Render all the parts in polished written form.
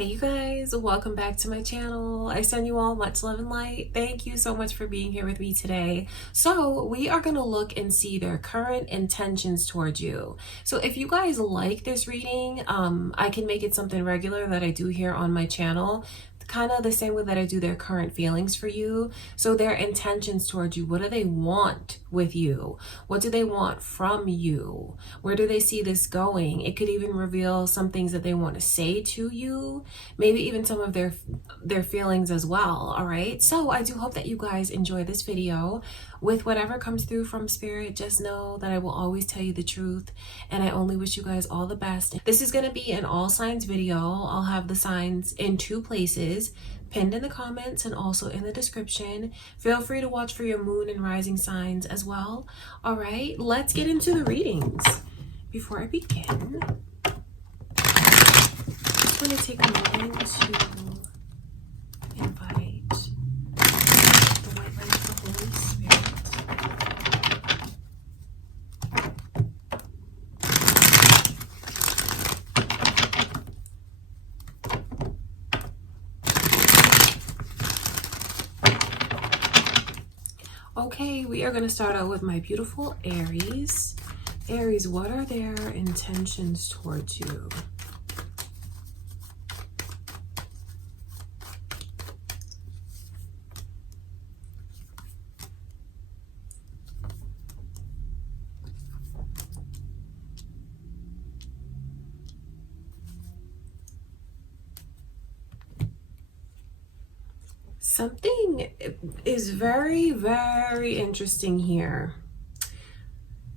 Hey you guys, welcome back to my channel. I send you all much love and light. Thank you so much for being here with me today. So we are going to look and see their current intentions towards you. So if you guys like this reading, I can make it something regular that I do here on my channel, kind of the same way that I do their current feelings for you. So their intentions towards you, what do they want with you? What do they want from you? Where do they see this going? It could even reveal some things that they want to say to you, maybe even some of their feelings as well. All right, so I do hope that you guys enjoy this video. With whatever comes through from spirit, just know that I will always tell you the truth, and I only wish you guys all the best. This is going to be an all signs video. I'll have the signs in two places, pinned in the comments and also in the description. Feel free to watch for your moon and rising signs as well. All right, let's get into the readings. Before I begin, I just want to take a moment to invite the white light of the Holy Spirit. Okay, we are going to start out with my beautiful Aries. Aries, what are their intentions towards you? Something is very, very interesting here.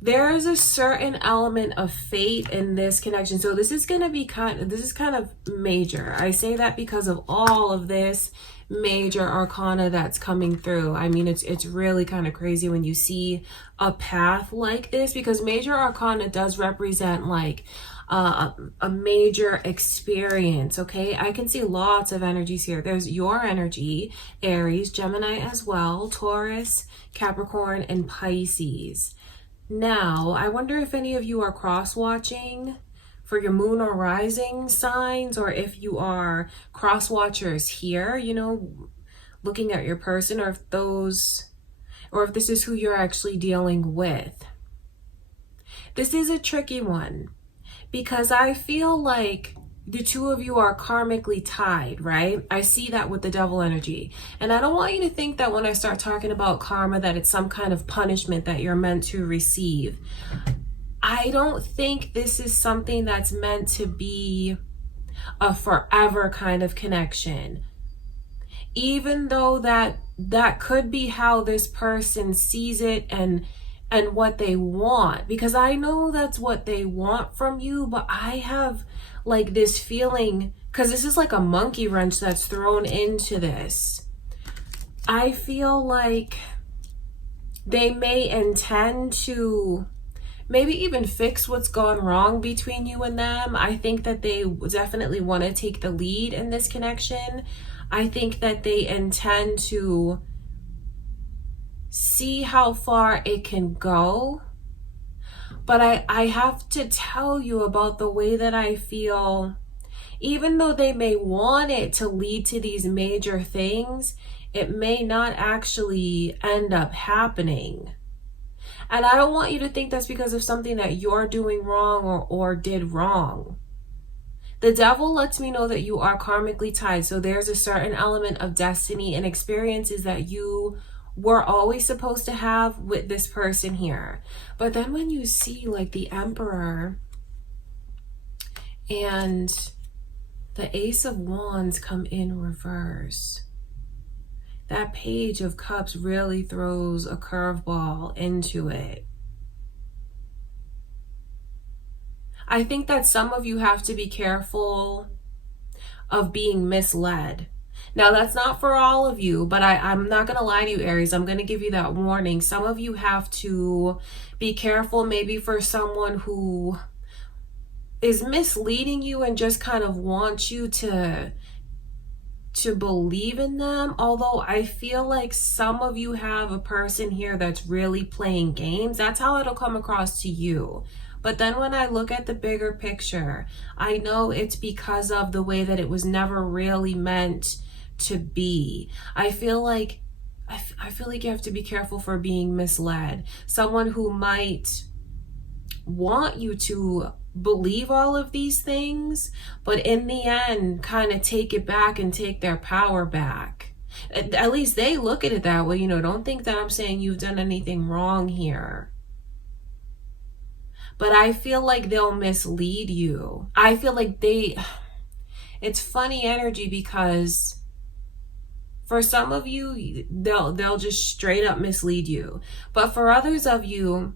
There is a certain element of fate in this connection. So this is going to be kind of major. I say that because of all of this major arcana that's coming through. I mean, it's really kind of crazy when you see a path like this, because major arcana does represent like a major experience. Okay, I can see lots of energies here. There's your energy, Aries, Gemini as well, Taurus, Capricorn, and Pisces. Now, I wonder if any of you are cross-watching for your moon or rising signs, or if you are cross-watchers here, you know, looking at your person, or if this is who you're actually dealing with. This is a tricky one, because I feel like the two of you are karmically tied, right? I see that with the devil energy. And I don't want you to think that when I start talking about karma that it's some kind of punishment that you're meant to receive. I don't think this is something that's meant to be a forever kind of connection. Even though that could be how this person sees it and what they want, because I know that's what they want from you, but I have like this feeling, because this is like a monkey wrench that's thrown into this. I feel like they may intend to maybe even fix what's gone wrong between you and them. I think that they definitely want to take the lead in this connection. I think that they intend to see how far it can go. But I have to tell you about the way that I feel. Even though they may want it to lead to these major things, it may not actually end up happening. And I don't want you to think that's because of something that you're doing wrong or did wrong. The devil lets me know that you are karmically tied. So there's a certain element of destiny and experiences that you were always supposed to have with this person here. But then when you see like the Emperor and the Ace of Wands come in reverse, that Page of Cups really throws a curveball into it. I think that some of you have to be careful of being misled. Now, that's not for all of you, but I'm not going to lie to you, Aries. I'm going to give you that warning. Some of you have to be careful, maybe for someone who is misleading you and just kind of wants you to believe in them. Although I feel like some of you have a person here that's really playing games. That's how it'll come across to you. But then when I look at the bigger picture, I know it's because of the way that it was never really meant to be. I feel like you have to be careful for being misled. Someone who might want you to believe all of these things, but in the end kind of take it back and take their power back. At least they look at it that way. Don't think that I'm saying you've done anything wrong here. But I feel like they'll mislead you. I feel like it's funny energy, because for some of you, they'll just straight up mislead you. But for others of you,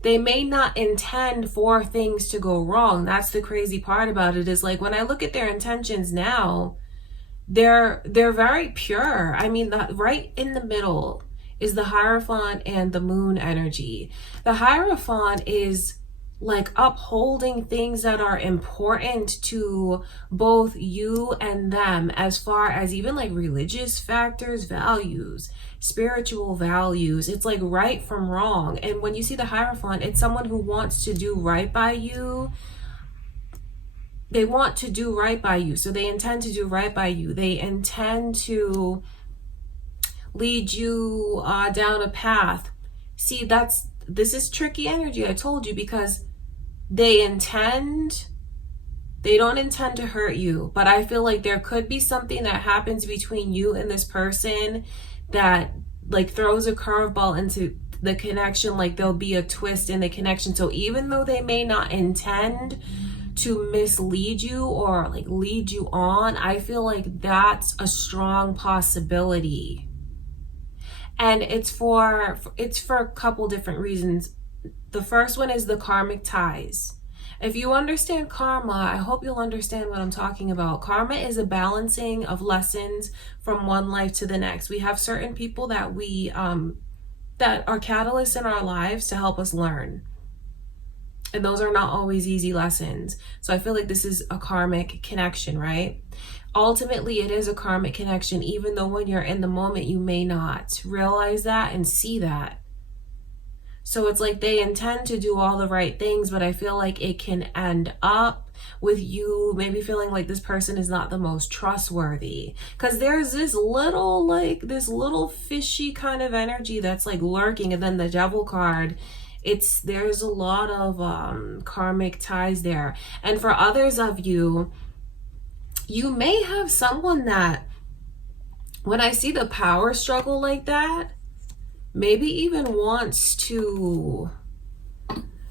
they may not intend for things to go wrong. That's the crazy part about it, is like when I look at their intentions now, they're very pure. I mean, right in the middle is the Hierophant and the Moon energy. The Hierophant is like upholding things that are important to both you and them, as far as even like religious factors, values, spiritual values. It's like right from wrong. And when you see the Hierophant, it's someone who wants to do right by you. They want to do right by you. So they intend to do right by you. They intend to lead you down a path. See, this is tricky energy, I told you, because they don't intend to hurt you. But I feel like there could be something that happens between you and this person that like throws a curveball into the connection. Like there'll be a twist in the connection. So even though they may not intend to mislead you or like lead you on, I feel like that's a strong possibility. And it's for a couple different reasons. The first one is the karmic ties. If you understand karma, I hope you'll understand what I'm talking about. Karma is a balancing of lessons from one life to the next. We have certain people that that are catalysts in our lives to help us learn. And those are not always easy lessons. So I feel like this is a karmic connection, right? Ultimately, it is a karmic connection, even though when you're in the moment, you may not realize that and see that. So it's like they intend to do all the right things, but I feel like it can end up with you maybe feeling like this person is not the most trustworthy. Because there's this little fishy kind of energy that's like lurking. And then the Devil card, there's a lot of karmic ties there. And for others of you, you may have someone that, when I see the power struggle like that, maybe even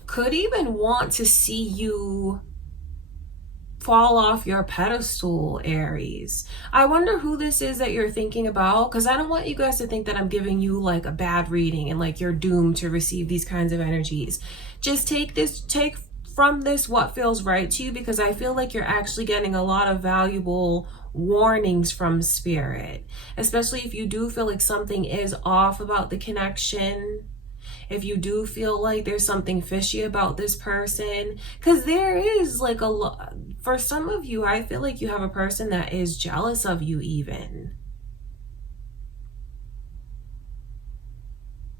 could even want to see you fall off your pedestal, Aries. I wonder who this is that you're thinking about, because I don't want you guys to think that I'm giving you like a bad reading and like you're doomed to receive these kinds of energies. Just take from this what feels right to you, because I feel like you're actually getting a lot of valuable warnings from spirit, especially if you do feel like something is off about the connection, if you do feel like there's something fishy about this person, because there is like a lot. For some of you, I feel like you have a person that is jealous of you even.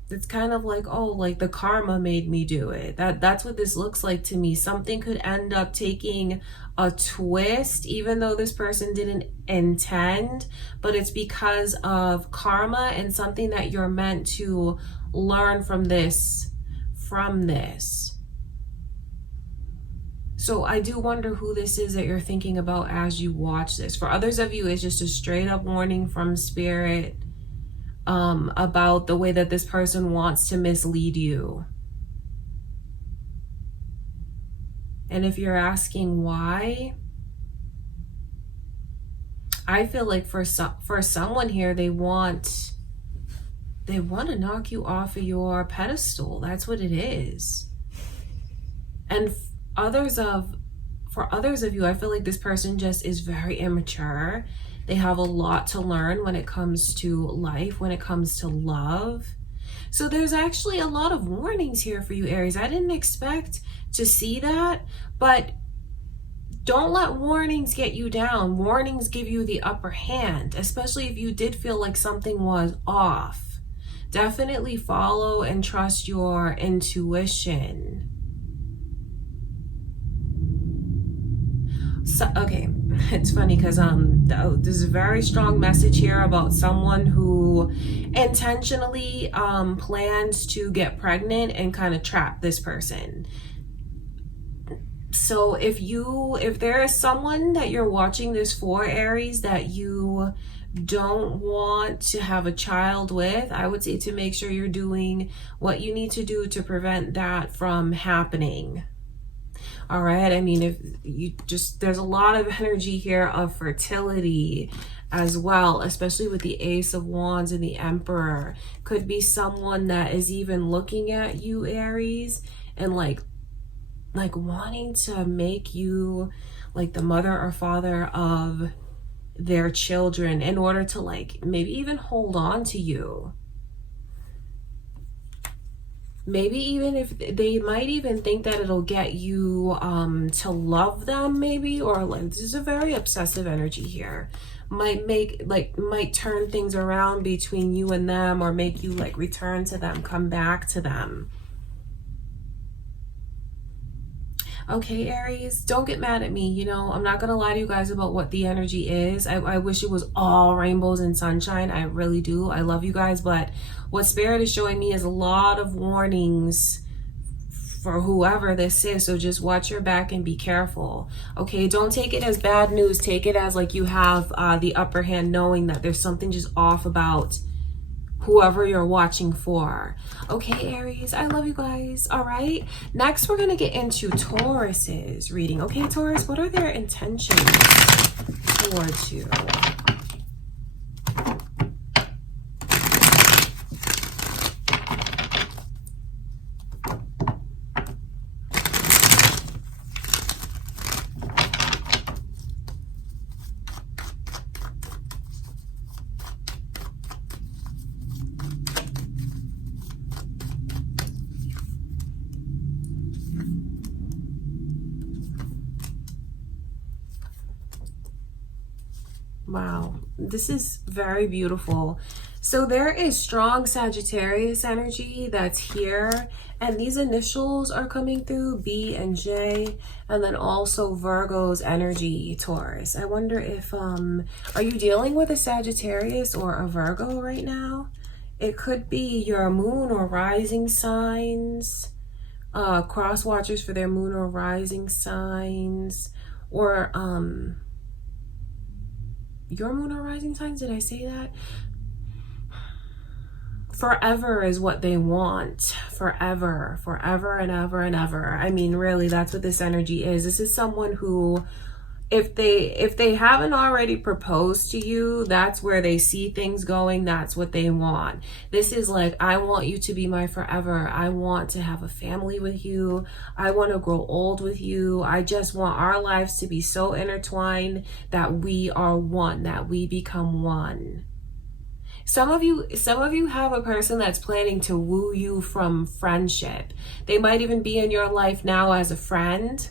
It's kind of like, oh, like the karma made me do it. That's what this looks like to me. Something could end up taking a twist, even though this person didn't intend, but it's because of karma and something that you're meant to learn from this. So I do wonder who this is that you're thinking about as you watch this. For others of you, it's just a straight up warning from spirit about the way that this person wants to mislead you. And if you're asking why, I feel like for someone here, they want to knock you off of your pedestal. That's what it is. And for others of you, I feel like this person just is very immature. They have a lot to learn when it comes to life, when it comes to love. So there's actually a lot of warnings here for you, Aries. I didn't expect to see that, but don't let warnings get you down. Warnings give you the upper hand, especially if you did feel like something was off. Definitely follow and trust your intuition. So, okay, it's funny because there's a very strong message here about someone who intentionally plans to get pregnant and kind of trap this person. So if there is someone that you're watching this for, Aries, that you don't want to have a child with, I would say to make sure you're doing what you need to do to prevent that from happening. All right, I mean, if you just, there's a lot of energy here of fertility as well, especially with the Ace of Wands and the Emperor. Could be someone that is even looking at you, Aries, and like wanting to make you like the mother or father of their children in order to like maybe even hold on to you. Maybe even if they might even think that it'll get you to love them, maybe, or like this is a very obsessive energy here. Might turn things around between you and them, or make you like return to them, come back to them. Okay, Aries, don't get mad at me. You know, I'm not going to lie to you guys about what the energy is. I wish it was all rainbows and sunshine. I really do. I love you guys. But what Spirit is showing me is a lot of warnings for whoever this is. So just watch your back and be careful. Okay, don't take it as bad news. Take it as like you have the upper hand, knowing that there's something just off about whoever you're watching for. Okay, Aries, I love you guys. All right, next we're gonna get into Taurus's reading. Okay, Taurus, what are their intentions towards you? Wow, this is very beautiful. So there is strong Sagittarius energy that's here, and these initials are coming through, B and J, and then also Virgo's energy, Taurus. I wonder if are you dealing with a Sagittarius or a Virgo right now? It could be your moon or rising signs, cross watchers for their moon or rising signs, or your moon or rising signs. Did I say that? Forever is what they want. Forever, forever and ever and ever. I mean, really, that's what this energy is. This is someone who, if they haven't already proposed to you, that's where they see things going. That's what they want. This is like, I want you to be my forever. I want to have a family with you. I want to grow old with you. I just want our lives to be so intertwined that we are one, that we become one. Some of you have a person that's planning to woo you from friendship. They might even be in your life now as a friend.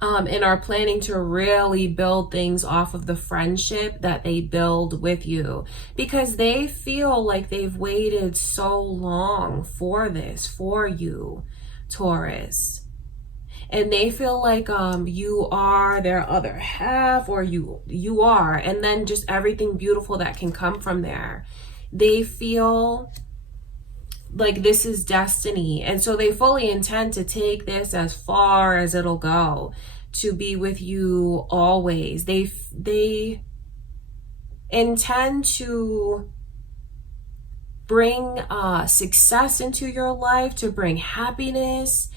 And are planning to really build things off of the friendship that they build with you, because they feel like they've waited so long for this, for you, Taurus. And they feel like you are their other half, or you are, and then just everything beautiful that can come from there. They feel like this is destiny, and so they fully intend to take this as far as it'll go, to be with you always. They intend to bring success into your life, to bring happiness.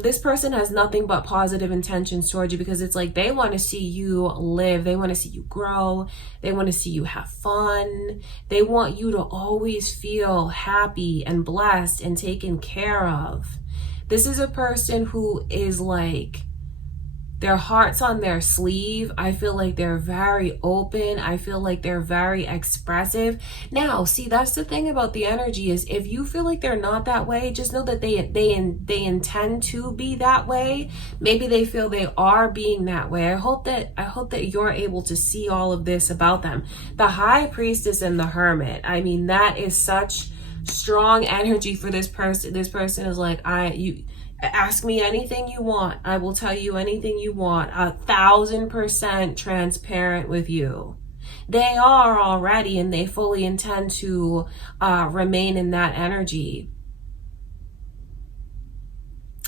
This person has nothing but positive intentions towards you, because it's like they want to see you live. They want to see you grow. They want to see you have fun. They want you to always feel happy and blessed and taken care of. This is a person who is like, their heart's on their sleeve. I feel like they're very open. I feel like they're very expressive. Now, see, that's the thing about the energy, is if you feel like they're not that way, just know that they intend to be that way. Maybe they feel they are being that way. I hope that you're able to see all of this about them. The High Priestess and the Hermit. I mean, that is such strong energy for this person. This person is like, Ask me anything you want. I will tell you anything you want. 1,000% transparent with you. They are already, and they fully intend to remain in that energy.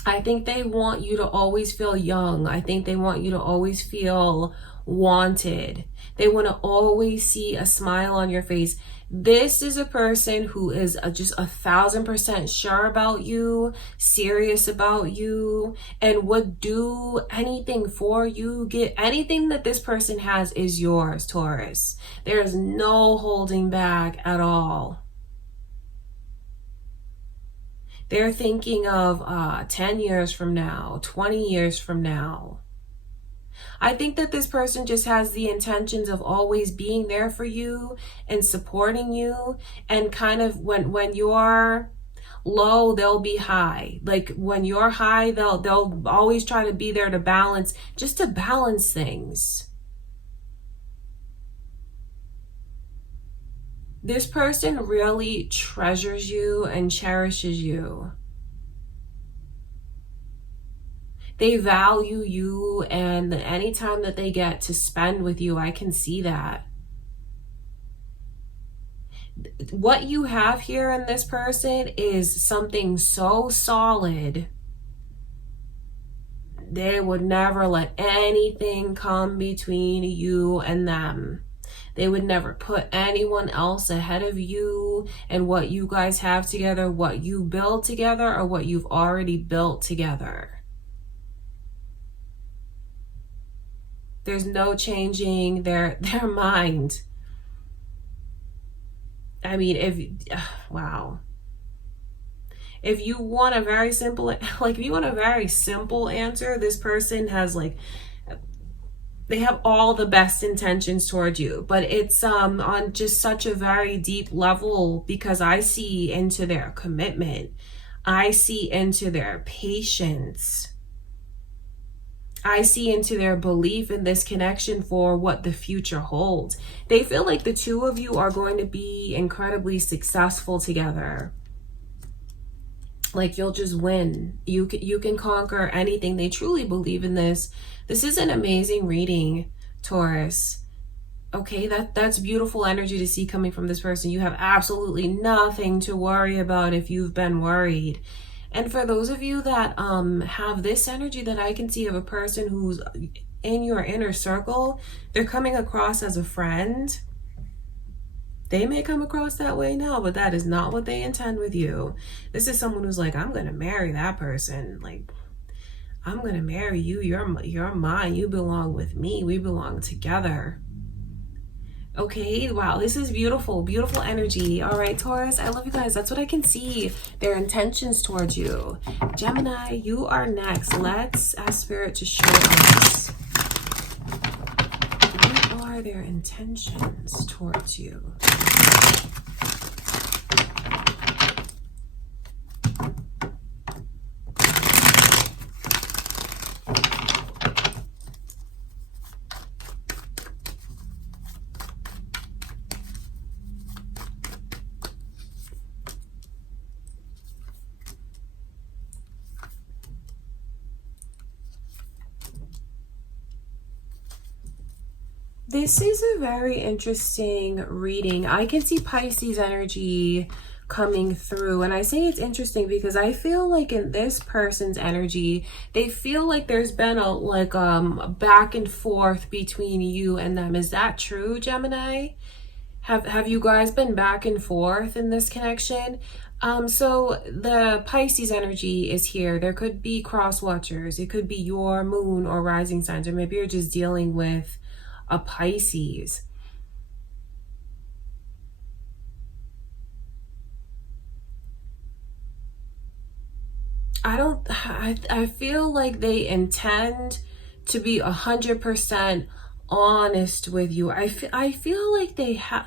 I think they want you to always feel young. I think they want you to always feel wanted. They want to always see a smile on your face. This is a person who is just 1,000% sure about you, serious about you, and would do anything for you. Get anything that this person has is yours, Taurus. There's no holding back at all. They're thinking of 10 years from now, 20 years from now. I think that this person just has the intentions of always being there for you and supporting you. And kind of when you're low, they'll be high. Like when you're high, they'll always try to be there to balance, just to balance things. This person really treasures you and cherishes you. They value you, and any time that they get to spend with you, I can see that. What you have here in this person is something so solid. They would never let anything come between you and them. They would never put anyone else ahead of you and what you guys have together, what you build together, or what you've already built together. There's no changing their mind. I mean, wow. If you want a very simple, if you want a very simple answer, this person has they have all the best intentions towards you, but it's on just such a very deep level, because I see into their commitment. I see into their patience. I see into their belief in this connection for what the future holds. They feel like the two of you are going to be incredibly successful together. Like you'll just win. You can conquer anything. They truly believe in this. This is an amazing reading, Taurus. Okay, that's beautiful energy to see coming from this person. You have absolutely nothing to worry about if you've been worried. And for those of you that have this energy that I can see of a person who's in your inner circle, they're coming across as a friend. They may come across that way now, but that is not what they intend with you. This is someone who's like, I'm going to marry that person. Like, I'm going to marry you. You're mine. You belong with me. We belong together. Okay, wow, this is beautiful, beautiful energy. All right, Taurus, I love you guys. That's what I can see, their intentions towards you. Gemini, you are next. Let's ask Spirit to show us. What are their intentions towards you? This is a very interesting reading. I can see Pisces energy coming through, and I say it's interesting because I feel like in this person's energy, they feel like there's been a back and forth between you and them. Is that true, Gemini? Have you guys been back and forth in this connection? So the Pisces energy is here. There could be cross watchers. It could be your moon or rising signs, or maybe you're just dealing with a Pisces. I feel like they intend to be 100% honest with you. I feel like they have,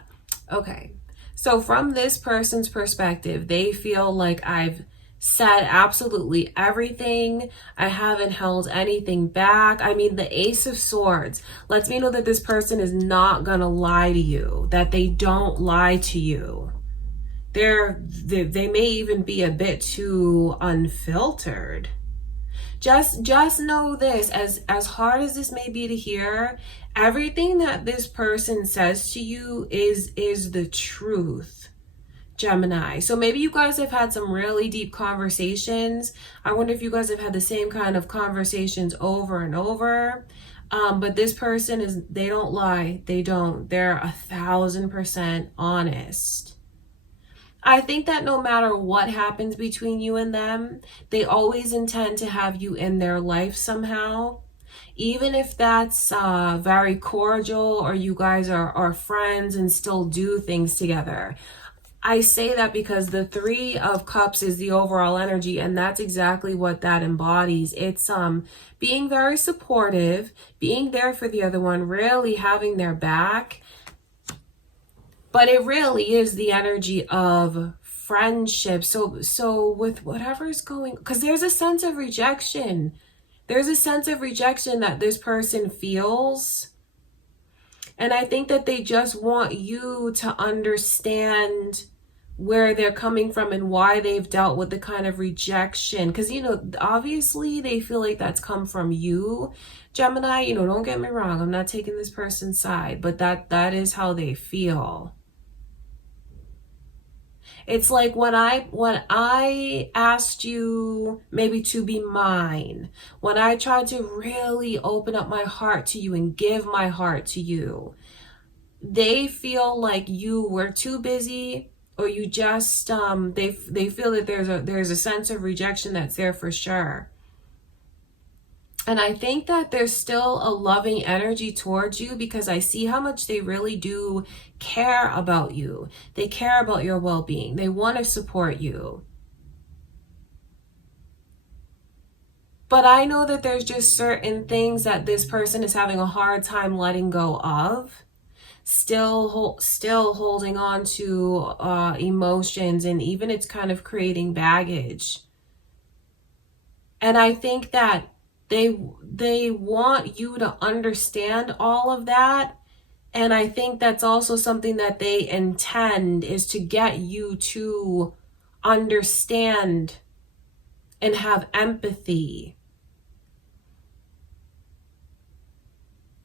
okay. So from this person's perspective, they feel like I've said absolutely everything. I haven't held anything back. I mean, the Ace of Swords lets me know that this person is not gonna lie to you, that they don't lie to you. They may even be a bit too unfiltered. Just know this, as hard as this may be to hear, everything that this person says to you is the truth, Gemini. So maybe you guys have had some really deep conversations. I wonder if you guys have had the same kind of conversations over and over. But this person they don't lie. They don't. They're 1000% honest. I think that no matter what happens between you and them, they always intend to have you in their life somehow. Even if that's very cordial, or you guys are friends and still do things together. I say that because the 3 of Cups is the overall energy, and that's exactly what that embodies. It's being very supportive, being there for the other one, really having their back. But it really is the energy of friendship. So with whatever's going, because there's a sense of rejection. There's a sense of rejection that this person feels. And I think that they just want you to understand where they're coming from and why they've dealt with the kind of rejection. Because, you know, obviously they feel like that's come from you, Gemini. You know, don't get me wrong. I'm not taking this person's side, but that is how they feel. It's like when I asked you maybe to be mine, when I tried to really open up my heart to you and give my heart to you, they feel like you were too busy, or you just they feel that there's a sense of rejection that's there for sure. And I think that there's still a loving energy towards you, because I see how much they really do care about you. They care about your well-being. They want to support you. But I know that there's just certain things that this person is having a hard time letting go of. Still holding on to emotions, and even it's kind of creating baggage. And I think that they want you to understand all of that. And I think that's also something that they intend, is to get you to understand and have empathy.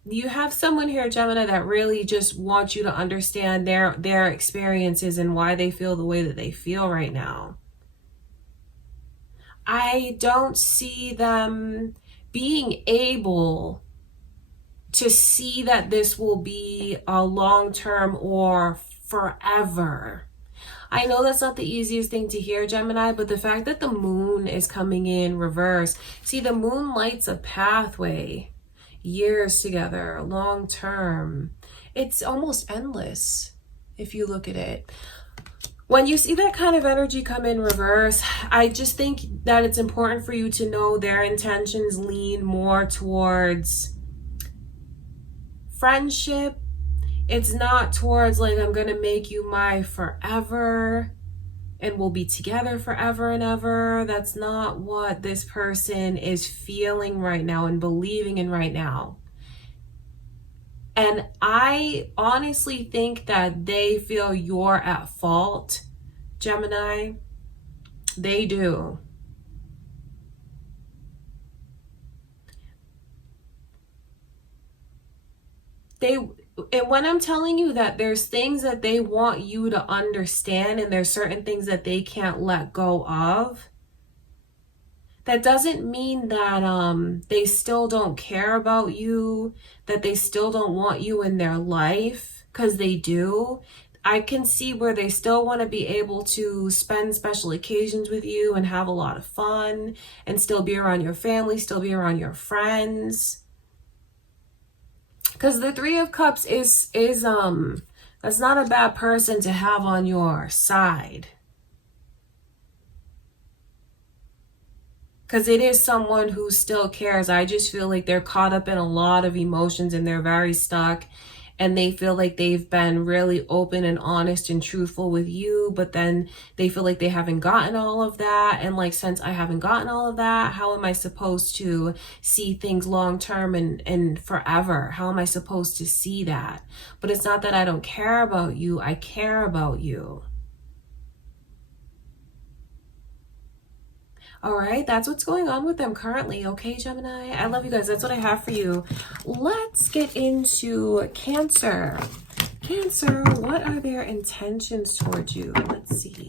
You have someone here, Gemini, that really just wants you to understand their experiences and why they feel the way that they feel right now. I don't see them being able to see that this will be a long-term or forever. I know that's not the easiest thing to hear, Gemini, but the fact that the moon is coming in reverse. See, the moon lights a pathway. Years together, long-term. It's almost endless if you look at it. When you see that kind of energy come in reverse, I just think that it's important for you to know their intentions lean more towards friendship. It's not towards like, I'm going to make you my forever and we'll be together forever and ever. That's not what this person is feeling right now and believing in right now. And I honestly think that they feel you're at fault, Gemini. They do. And when I'm telling you that there's things that they want you to understand, and there's certain things that they can't let go of, that doesn't mean that they still don't care about you, that they still don't want you in their life, because they do. I can see where they still want to be able to spend special occasions with you and have a lot of fun and still be around your family, still be around your friends. Because the 3 of Cups is that's not a bad person to have on your side. Because it is someone who still cares. I just feel like they're caught up in a lot of emotions and they're very stuck. And they feel like they've been really open and honest and truthful with you, but then they feel like they haven't gotten all of that. And like, since I haven't gotten all of that, how am I supposed to see things long term and forever? How am I supposed to see that? But it's not that I don't care about you. I care about you. All right, that's what's going on with them currently. Okay, Gemini, I love you guys. That's what I have for you. Let's get into Cancer. Cancer, what are their intentions towards you? Let's see.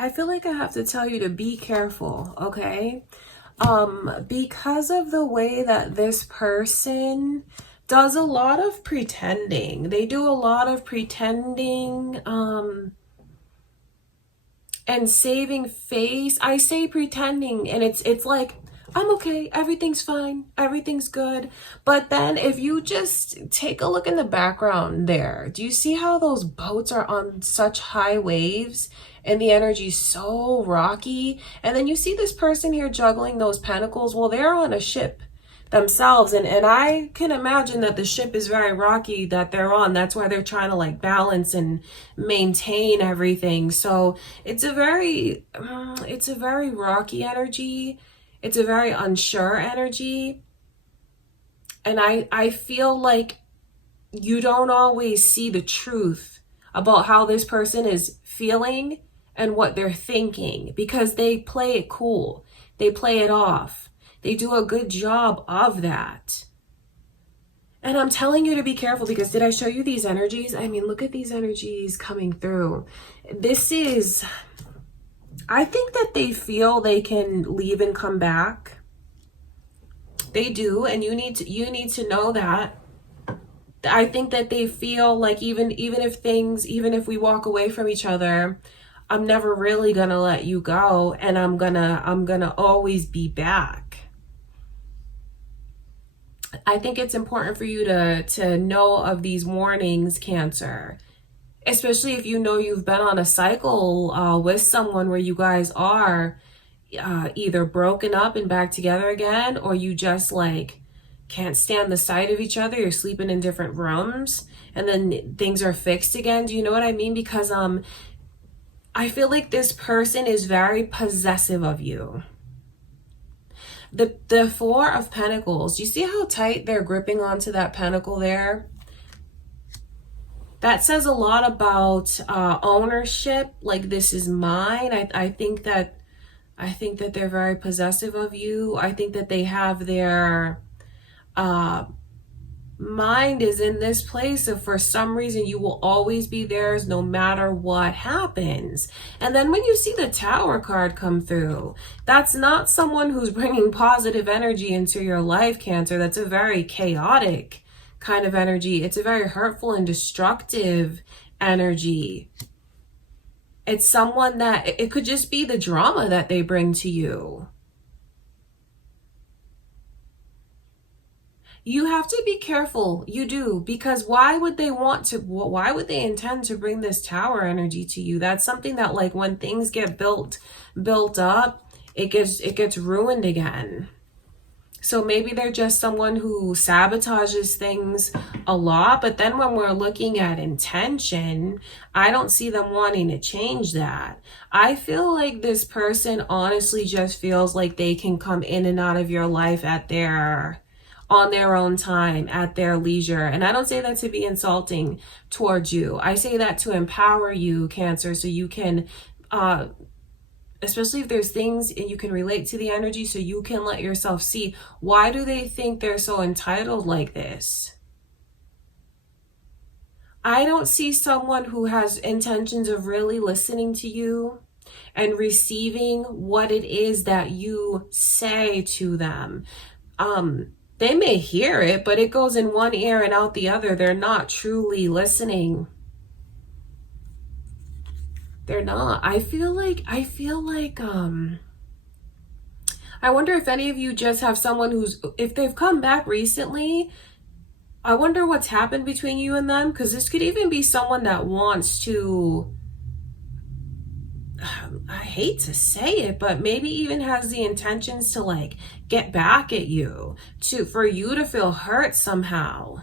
I feel like I have to tell you to be careful, okay? Because of the way that this person does a lot of pretending. They do a lot of pretending, and saving face. I say pretending, and it's like, I'm okay, everything's fine, everything's good. But then if you just take a look in the background there, do you see how those boats are on such high waves and the energy is so rocky? And then you see this person here juggling those pentacles. Well, they're on a ship themselves, and I can imagine that the ship is very rocky that they're on. That's why they're trying to like balance and maintain everything. So it's a very rocky energy. It's a very unsure energy. And I feel like you don't always see the truth about how this person is feeling and what they're thinking, because they play it cool. They play it off. They do a good job of that. And I'm telling you to be careful, because did I show you these energies? I mean, look at these energies coming through. This is, I think that they feel they can leave and come back. They do, and you need to know that. I think that they feel like even if we walk away from each other, I'm never really gonna let you go, and I'm gonna always be back. I think it's important for you to know of these warnings, Cancer. Especially if you know you've been on a cycle with someone where you guys are either broken up and back together again, or you just like can't stand the sight of each other. You're sleeping in different rooms and then things are fixed again. Do you know what I mean? Because I feel like this person is very possessive of you. The Four of Pentacles, do you see how tight they're gripping onto that pentacle there? That says a lot about ownership, like this is mine. I think that they're very possessive of you. I think that they have their mind is in this place of, for some reason, you will always be theirs no matter what happens. And then when you see the Tower card come through, that's not someone who's bringing positive energy into your life, Cancer. That's a very chaotic kind of energy. It's a very hurtful and destructive energy. It's someone that, it could just be the drama that they bring to you. You have to be careful. You do, because why would they intend to bring this Tower energy to you? That's something that, like, when things get built up, it gets ruined again. So maybe they're just someone who sabotages things a lot, but then when we're looking at intention, I don't see them wanting to change that. I feel like this person honestly just feels like they can come in and out of your life on their own time, at their leisure. And I don't say that to be insulting towards you. I say that to empower you, Cancer, so you can, especially if there's things and you can relate to the energy, so you can let yourself see, why do they think they're so entitled like this? I don't see someone who has intentions of really listening to you and receiving what it is that you say to them. They may hear it, but it goes in one ear and out the other. They're not truly listening. They're not. I feel like, I wonder if any of you just have someone who's, if they've come back recently, I wonder what's happened between you and them, because this could even be someone that wants to I hate to say it, but maybe even has the intentions to like get back at you, for you to feel hurt somehow.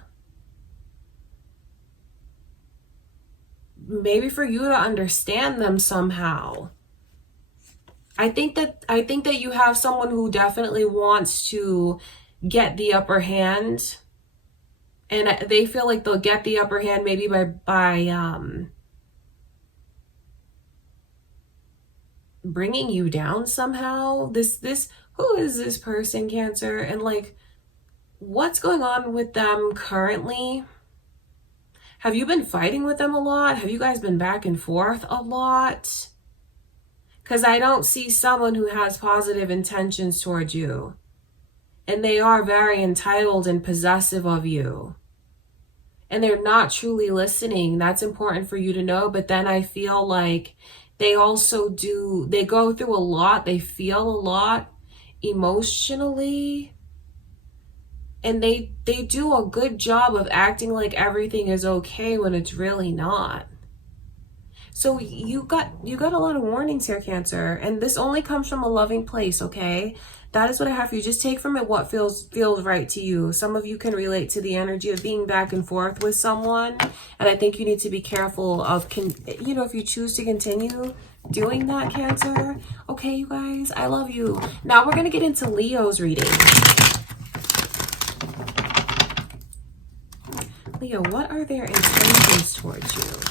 Maybe for you to understand them somehow. I think that you have someone who definitely wants to get the upper hand, and they feel like they'll get the upper hand maybe by bringing you down somehow. Who is this person, Cancer? And like, what's going on with them currently? Have you been fighting with them a lot? Have you guys been back and forth a lot? Because I don't see someone who has positive intentions towards you. And they are very entitled and possessive of you. And they're not truly listening. That's important for you to know. But then I feel like they also they go through a lot. They feel a lot emotionally. And they do a good job of acting like everything is okay when it's really not. So you got a lot of warnings here, Cancer, and this only comes from a loving place, okay? That is what I have for you. Just take from it what feels right to you. Some of you can relate to the energy of being back and forth with someone, and I think you need to be careful of, if you choose to continue doing that, Cancer. Okay, you guys, I love you. Now we're going to get into Leo's reading. Leo, what are their intentions towards you?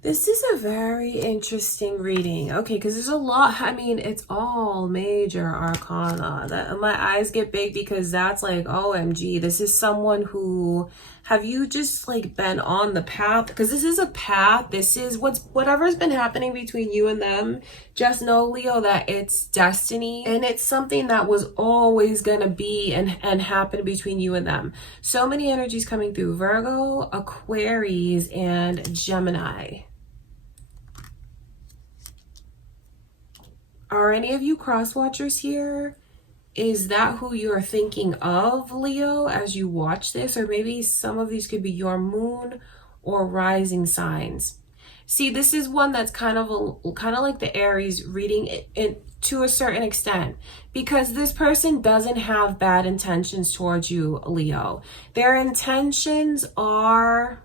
This is a very interesting reading. Okay, because there's a lot. I mean, it's all major arcana. My eyes get big because that's like, OMG, this is someone who, have you just like been on the path? Because this is a path. This is whatever's been happening between you and them. Just know, Leo, that it's destiny, and it's something that was always going to be and happen between you and them. So many energies coming through: Virgo, Aquarius, and Gemini. Are any of you cross watchers here? Is that who you're thinking of, Leo, as you watch this? Or maybe some of these could be your moon or rising signs. See, this is one that's kind of like the Aries reading it to a certain extent, because this person doesn't have bad intentions towards you, Leo. Their intentions are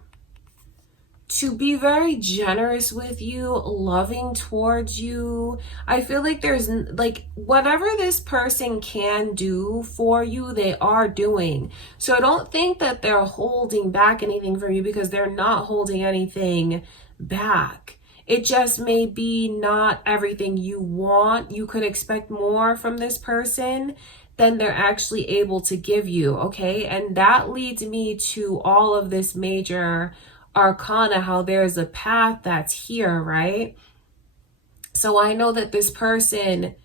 to be very generous with you, loving towards you. I feel like there's like, whatever this person can do for you, they are doing. So I don't think that they're holding back anything from you, because they're not holding anything back. It just may be not everything you want. You could expect more from this person than they're actually able to give you, okay? And that leads me to all of this major arcana, how there's a path that's here, right? So I know that this person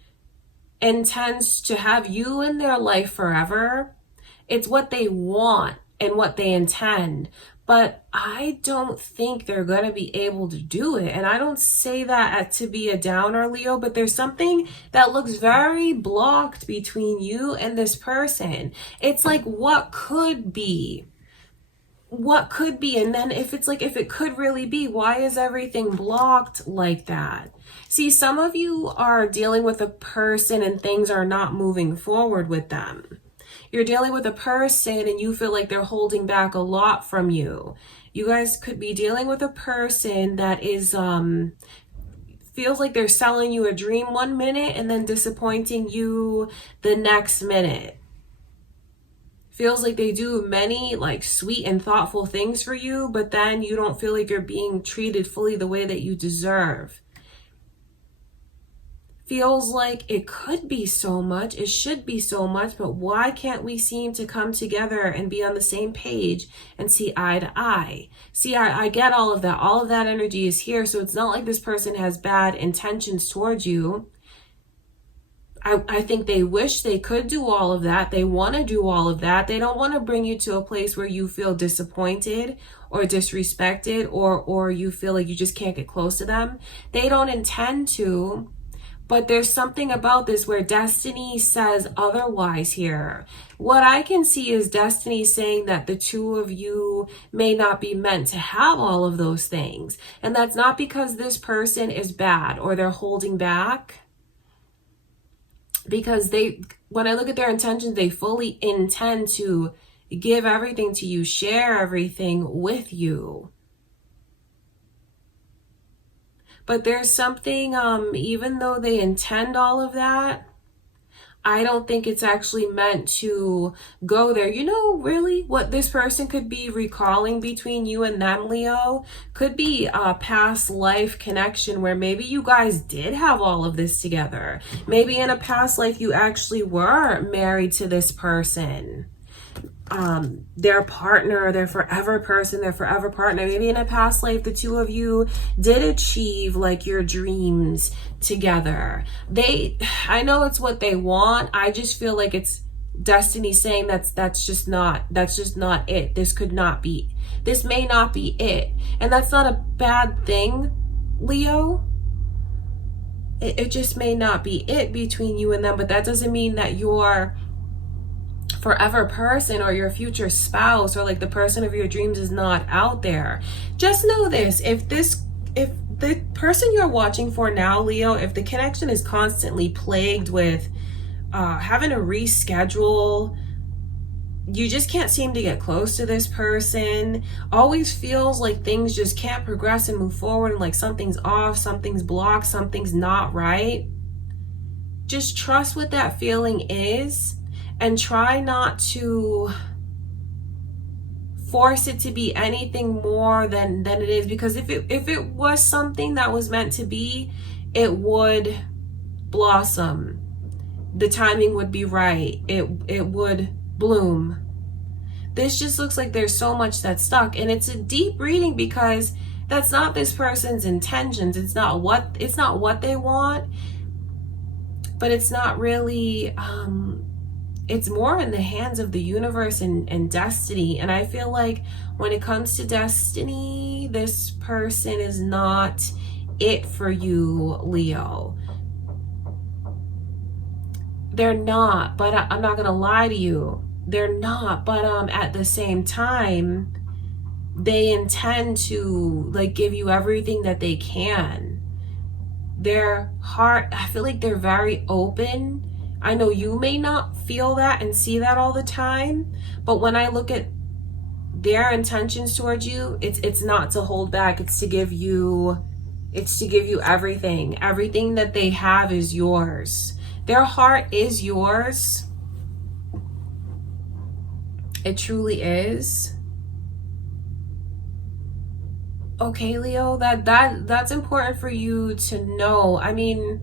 intends to have you in their life forever. It's what they want and what they intend, but I don't think they're going to be able to do it. And I don't say that to be a downer, Leo, but there's something that looks very blocked between you and this person. It's like, what could be? And then if it could really be, why is everything blocked like that? See, some of you are dealing with a person and things are not moving forward with them. You're dealing with a person and you feel like they're holding back a lot from you. You guys could be dealing with a person that is feels like they're selling you a dream one minute and then disappointing you the next minute. Feels like they do many like sweet and thoughtful things for you, but then you don't feel like you're being treated fully the way that you deserve. Feels like it could be so much, it should be so much, but why can't we seem to come together and be on the same page and see eye to eye? See, I get all of that. All of that energy is here, so it's not like this person has bad intentions towards you. I think they wish they could do all of that. They want to do all of that. They don't want to bring you to a place where you feel disappointed or disrespected, or you feel like you just can't get close to them. They don't intend to, but there's something about this where destiny says otherwise here. What I can see is destiny saying that the two of you may not be meant to have all of those things. And that's not because this person is bad or they're holding back. Because when I look at their intentions, they fully intend to give everything to you, share everything with you. But there's something, even though they intend all of that, I don't think it's actually meant to go there. You know, really what this person could be recalling between you and them, Leo, could be a past life connection where maybe you guys did have all of this together. Maybe in a past life you actually were married to this person. Their partner, their forever person, their forever partner. Maybe in a past life, the two of you did achieve like your dreams together. I know it's what they want. I just feel like it's destiny saying that's just not it. This may not be it. And that's not a bad thing, Leo. It just may not be it between you and them, but that doesn't mean that your forever person or your future spouse or like the person of your dreams is not out there. Just know this, if the person you're watching for now, Leo, if the connection is constantly plagued with having to reschedule, you just can't seem to get close to this person, always feels like things just can't progress and move forward, and like something's off, something's blocked, something's not right, just trust what that feeling is and try not to force it to be anything more than it is. Because if it was something that was meant to be, it would blossom. The timing would be right. It would bloom. This just looks like there's so much that's stuck, and it's a deep reading because that's not this person's intentions. It's not what they want, but it's not really it's more in the hands of the universe and destiny. And I feel like when it comes to destiny, this person is not it for you, Leo. They're not, but I'm not gonna lie to you. They're not, but at the same time, they intend to like give you everything that they can. Their heart, I feel like they're very open. I know you may not feel that and see that all the time, but when I look at their intentions towards you, it's not to hold back. It's to give you everything. Everything that they have is yours. Their heart is yours. It truly is. Okay, Leo, that's important for you to know. I mean,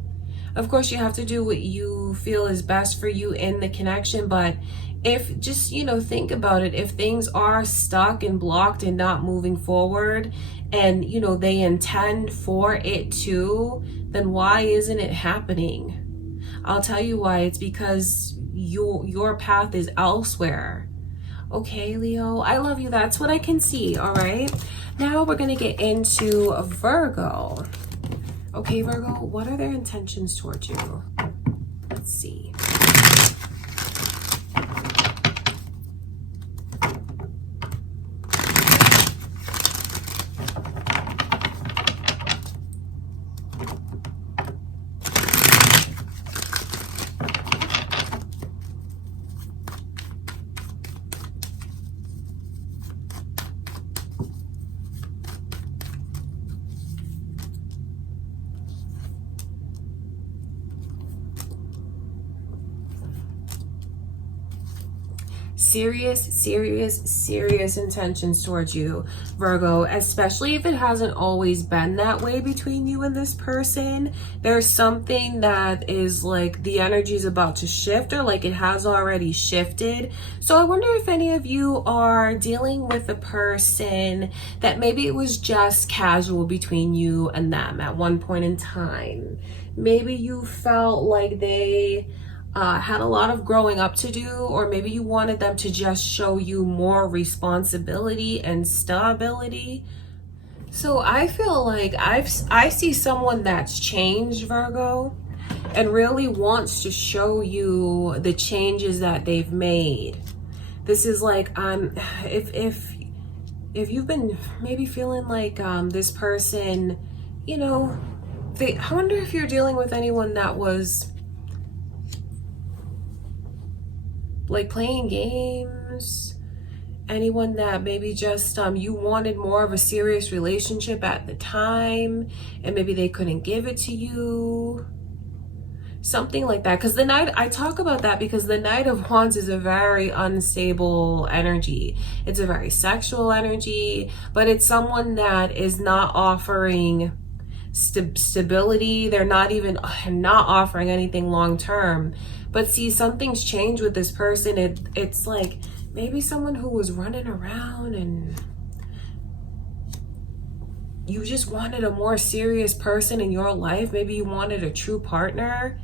of course, you have to do what you feel is best for you in the connection, but if just, think about it. If things are stuck and blocked and not moving forward, and, they intend for it to, then why isn't it happening? I'll tell you why. It's because your path is elsewhere. Okay, Leo, I love you. That's what I can see, all right? Now we're going to get into Virgo. Okay, Virgo, what are their intentions towards you? Let's see. Serious intentions towards you, Virgo, especially if it hasn't always been that way between you and this person. There's something that is like the energy is about to shift, or like it has already shifted. So I wonder if any of you are dealing with a person that maybe it was just casual between you and them at one point in time. Maybe you felt like they had a lot of growing up to do, or maybe you wanted them to just show you more responsibility and stability. So I feel like I see someone that's changed, Virgo, and really wants to show you the changes that they've made. This is like, if you've been maybe feeling like this person, you know, I wonder if you're dealing with anyone that was like playing games, anyone that maybe just you wanted more of a serious relationship at the time and maybe they couldn't give it to you, something like that. Because the Knight, I talk about that because the Knight of Wands is a very unstable energy. It's a very sexual energy, but it's someone that is not offering stability. They're not offering anything long term. But see, something's changed with this person. It's like maybe someone who was running around and you just wanted a more serious person in your life. Maybe you wanted a true partner.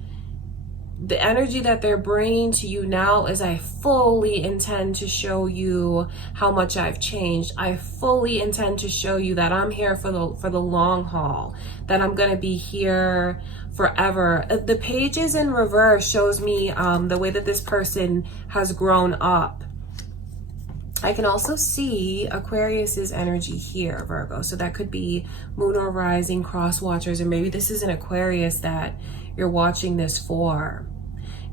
The energy that they're bringing to you now is, I fully intend to show you how much I've changed. I fully intend to show you that I'm here for the long haul, that I'm going to be here forever. The pages in reverse shows me the way that this person has grown up. I can also see Aquarius's energy here, Virgo. So that could be moon or rising, cross watchers, or maybe this is an Aquarius that you're watching this for.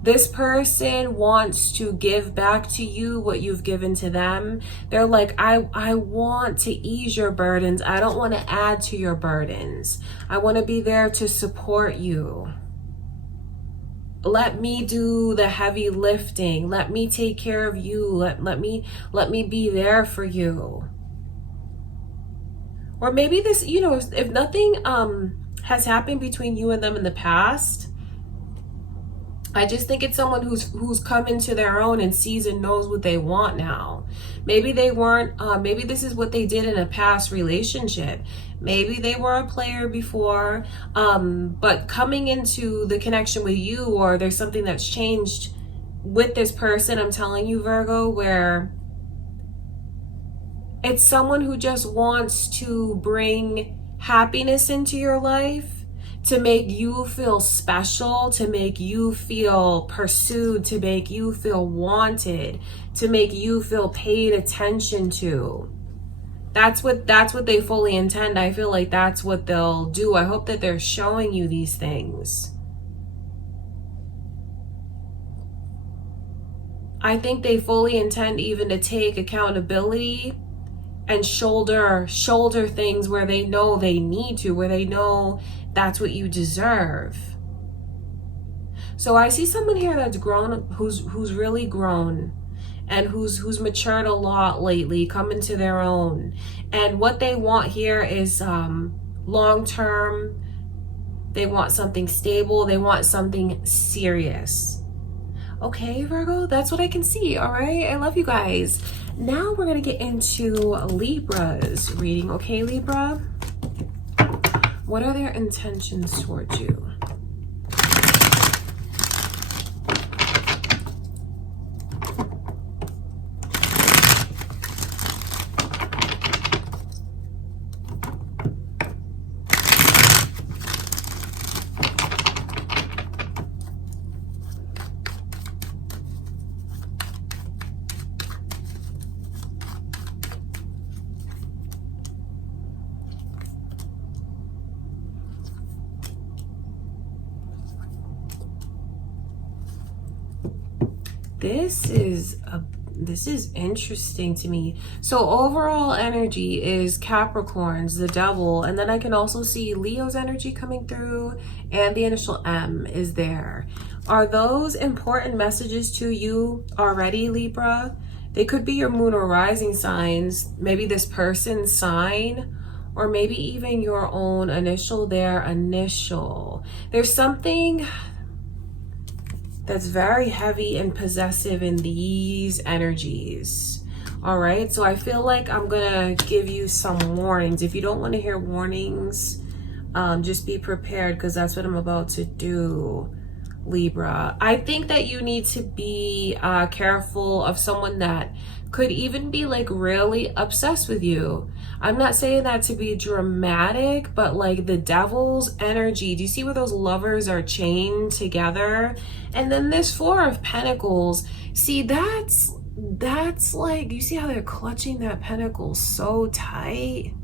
This person wants to give back to you what you've given to them. They're like, I want to ease your burdens. I don't want to add to your burdens. I want to be there to support you. Let me do the heavy lifting. Let me take care of you. Let me be there for you. Or maybe this, you know, if nothing has happened between you and them in the past, I just think it's someone who's come into their own and sees and knows what they want now. Maybe they weren't, maybe this is what they did in a past relationship. Maybe they were a player before, but coming into the connection with you, or there's something that's changed with this person, I'm telling you, Virgo, where it's someone who just wants to bring happiness into your life, to make you feel special, to make you feel pursued, to make you feel wanted, to make you feel paid attention to. That's what they fully intend. I feel like that's what they'll do. I hope that they're showing you these things. I think they fully intend even to take accountability and shoulder things where they know they need to, where they know that's what you deserve. So I see someone here that's grown, who's really grown, and who's matured a lot lately, coming to their own. And what they want here is long term. They want something stable. They want something serious. Okay, Virgo, that's what I can see. All right, I love you guys. Now we're gonna get into Libra's reading. Okay, Libra, what are their intentions towards you? This is interesting to me. So overall energy is Capricorns, the devil, and then I can also see Leo's energy coming through, and the initial M is there. Are those important messages to you already, Libra? They could be your moon or rising signs, maybe this person's sign, or maybe even your own initial, their initial. There's something that's very heavy and possessive in these energies. All right, so I feel like I'm gonna give you some warnings. If you don't want to hear warnings, Just be prepared, because that's what I'm about to do, Libra. I think that you need to be careful of someone that could even be like really obsessed with you. I'm not saying that to be dramatic, but like the devil's energy. Do you see where those lovers are chained together? And then this Four of Pentacles. See, that's like, you see how they're clutching that pentacle so tight?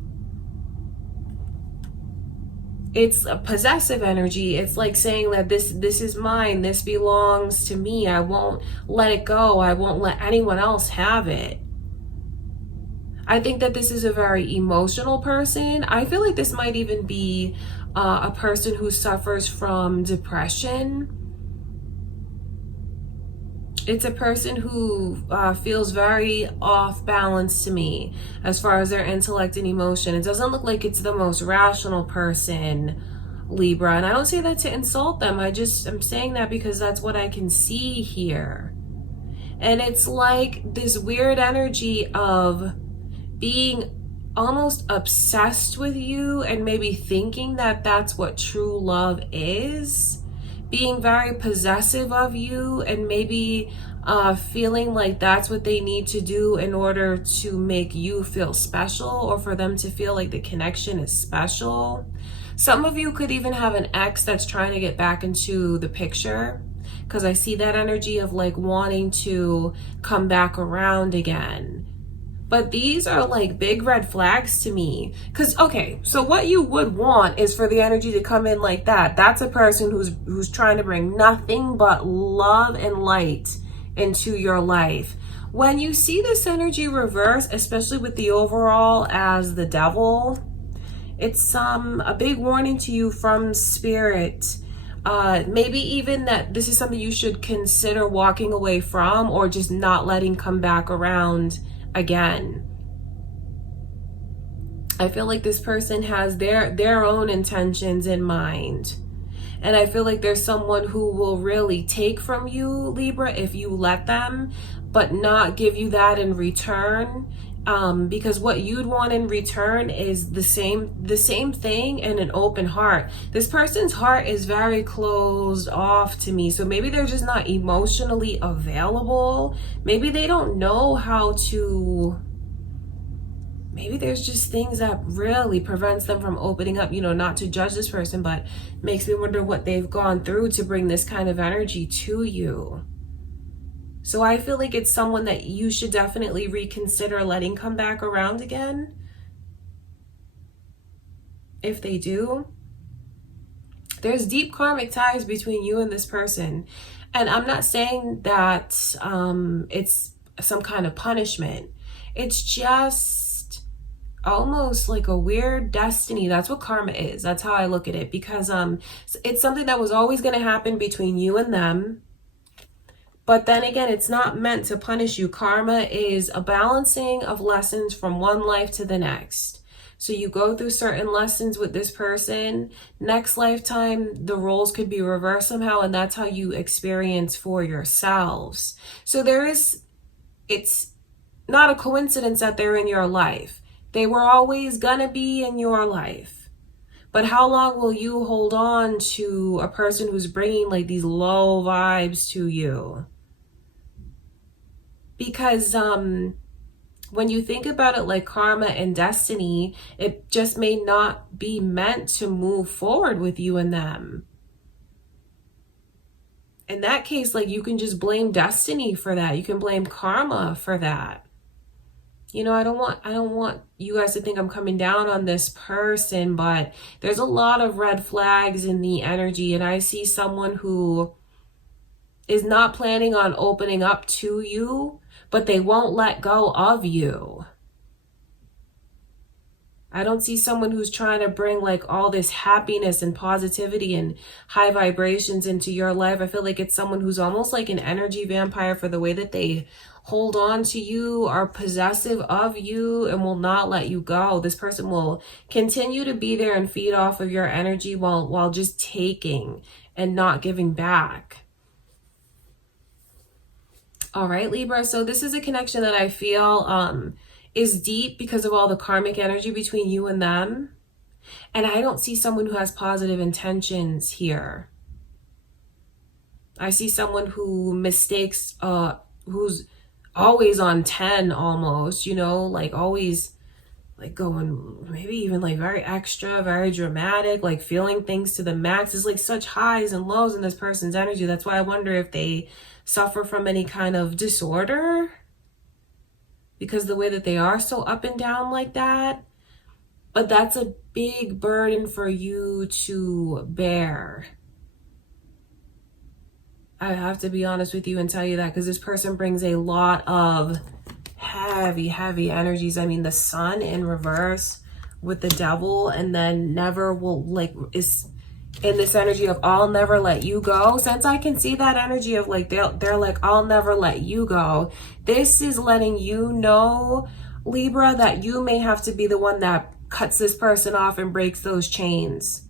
It's a possessive energy. It's like saying that this is mine, this belongs to me, I won't let it go, I won't let anyone else have it. I think that this is a very emotional person. I feel like this might even be a person who suffers from depression. It's a person who feels very off balance to me as far as their intellect and emotion. It doesn't look like it's the most rational person, Libra. And I don't say that to insult them. I'm saying that because that's what I can see here. And it's like this weird energy of being almost obsessed with you and maybe thinking that that's what true love is. Being very possessive of you and maybe feeling like that's what they need to do in order to make you feel special, or for them to feel like the connection is special. Some of you could even have an ex that's trying to get back into the picture, because I see that energy of like wanting to come back around again. But these are like big red flags to me. Because, okay, so what you would want is for the energy to come in like that. That's a person who's trying to bring nothing but love and light into your life. When you see this energy reverse, especially with the overall as the devil, it's a big warning to you from spirit. Maybe even that this is something you should consider walking away from, or just not letting come back around again. I feel like this person has their own intentions in mind. And I feel like there's someone who will really take from you, Libra, if you let them, but not give you that in return. Because what you'd want in return is the same thing, and an open heart. This person's heart is very closed off to me. So maybe they're just not emotionally available. Maybe they don't know how to, maybe there's just things that really prevents them from opening up, not to judge this person, but makes me wonder what they've gone through to bring this kind of energy to you. So I feel like it's someone that you should definitely reconsider letting come back around again. If they do, there's deep karmic ties between you and this person. And I'm not saying that it's some kind of punishment. It's just almost like a weird destiny. That's what karma is. That's how I look at it. Because it's something that was always going to happen between you and them. But then again, it's not meant to punish you. Karma is a balancing of lessons from one life to the next. So you go through certain lessons with this person. Next lifetime, the roles could be reversed somehow, and that's how you experience for yourselves. So it's not a coincidence that they're in your life. They were always gonna be in your life. But how long will you hold on to a person who's bringing like these low vibes to you? Because when you think about it like karma and destiny, it just may not be meant to move forward with you and them. In that case, like, you can just blame destiny for that. You can blame karma for that. I don't want you guys to think I'm coming down on this person, but there's a lot of red flags in the energy, and I see someone who is not planning on opening up to you, but they won't let go of you. I don't see someone who's trying to bring like all this happiness and positivity and high vibrations into your life. I feel like it's someone who's almost like an energy vampire for the way that they hold on to you, are possessive of you, and will not let you go. This person will continue to be there and feed off of your energy while just taking and not giving back. All right, Libra. So this is a connection that I feel is deep because of all the karmic energy between you and them. And I don't see someone who has positive intentions here. I see someone who mistakes, who's always on 10 almost, you know, like always like going maybe even like very extra, very dramatic, like feeling things to the max. There's like such highs and lows in this person's energy. That's why I wonder if they suffer from any kind of disorder, because the way that they are so up and down like that. But that's a big burden for you to bear. I have to be honest with you and tell you that, because this person brings a lot of heavy energies. I mean, the sun in reverse with the devil, and then never will, like, is in this energy of I'll never let you go. Since I can see that energy of like they're like I'll never let you go, this is letting you know, Libra, that you may have to be the one that cuts this person off and breaks those chains.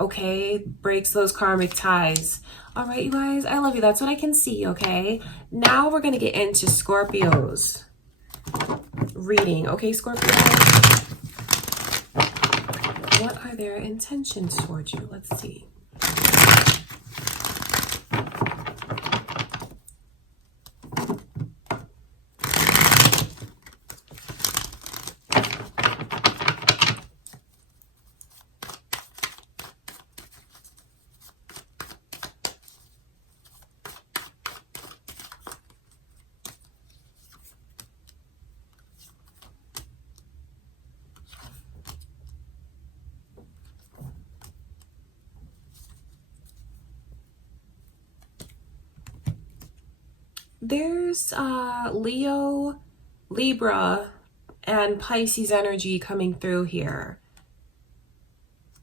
Okay, breaks those karmic ties. All right, you guys, I love you. That's what I can see. Okay, now we're gonna get into Scorpio's reading. Okay, Scorpio, what are their intentions towards you? Let's see. There's Leo, Libra, and Pisces energy coming through here.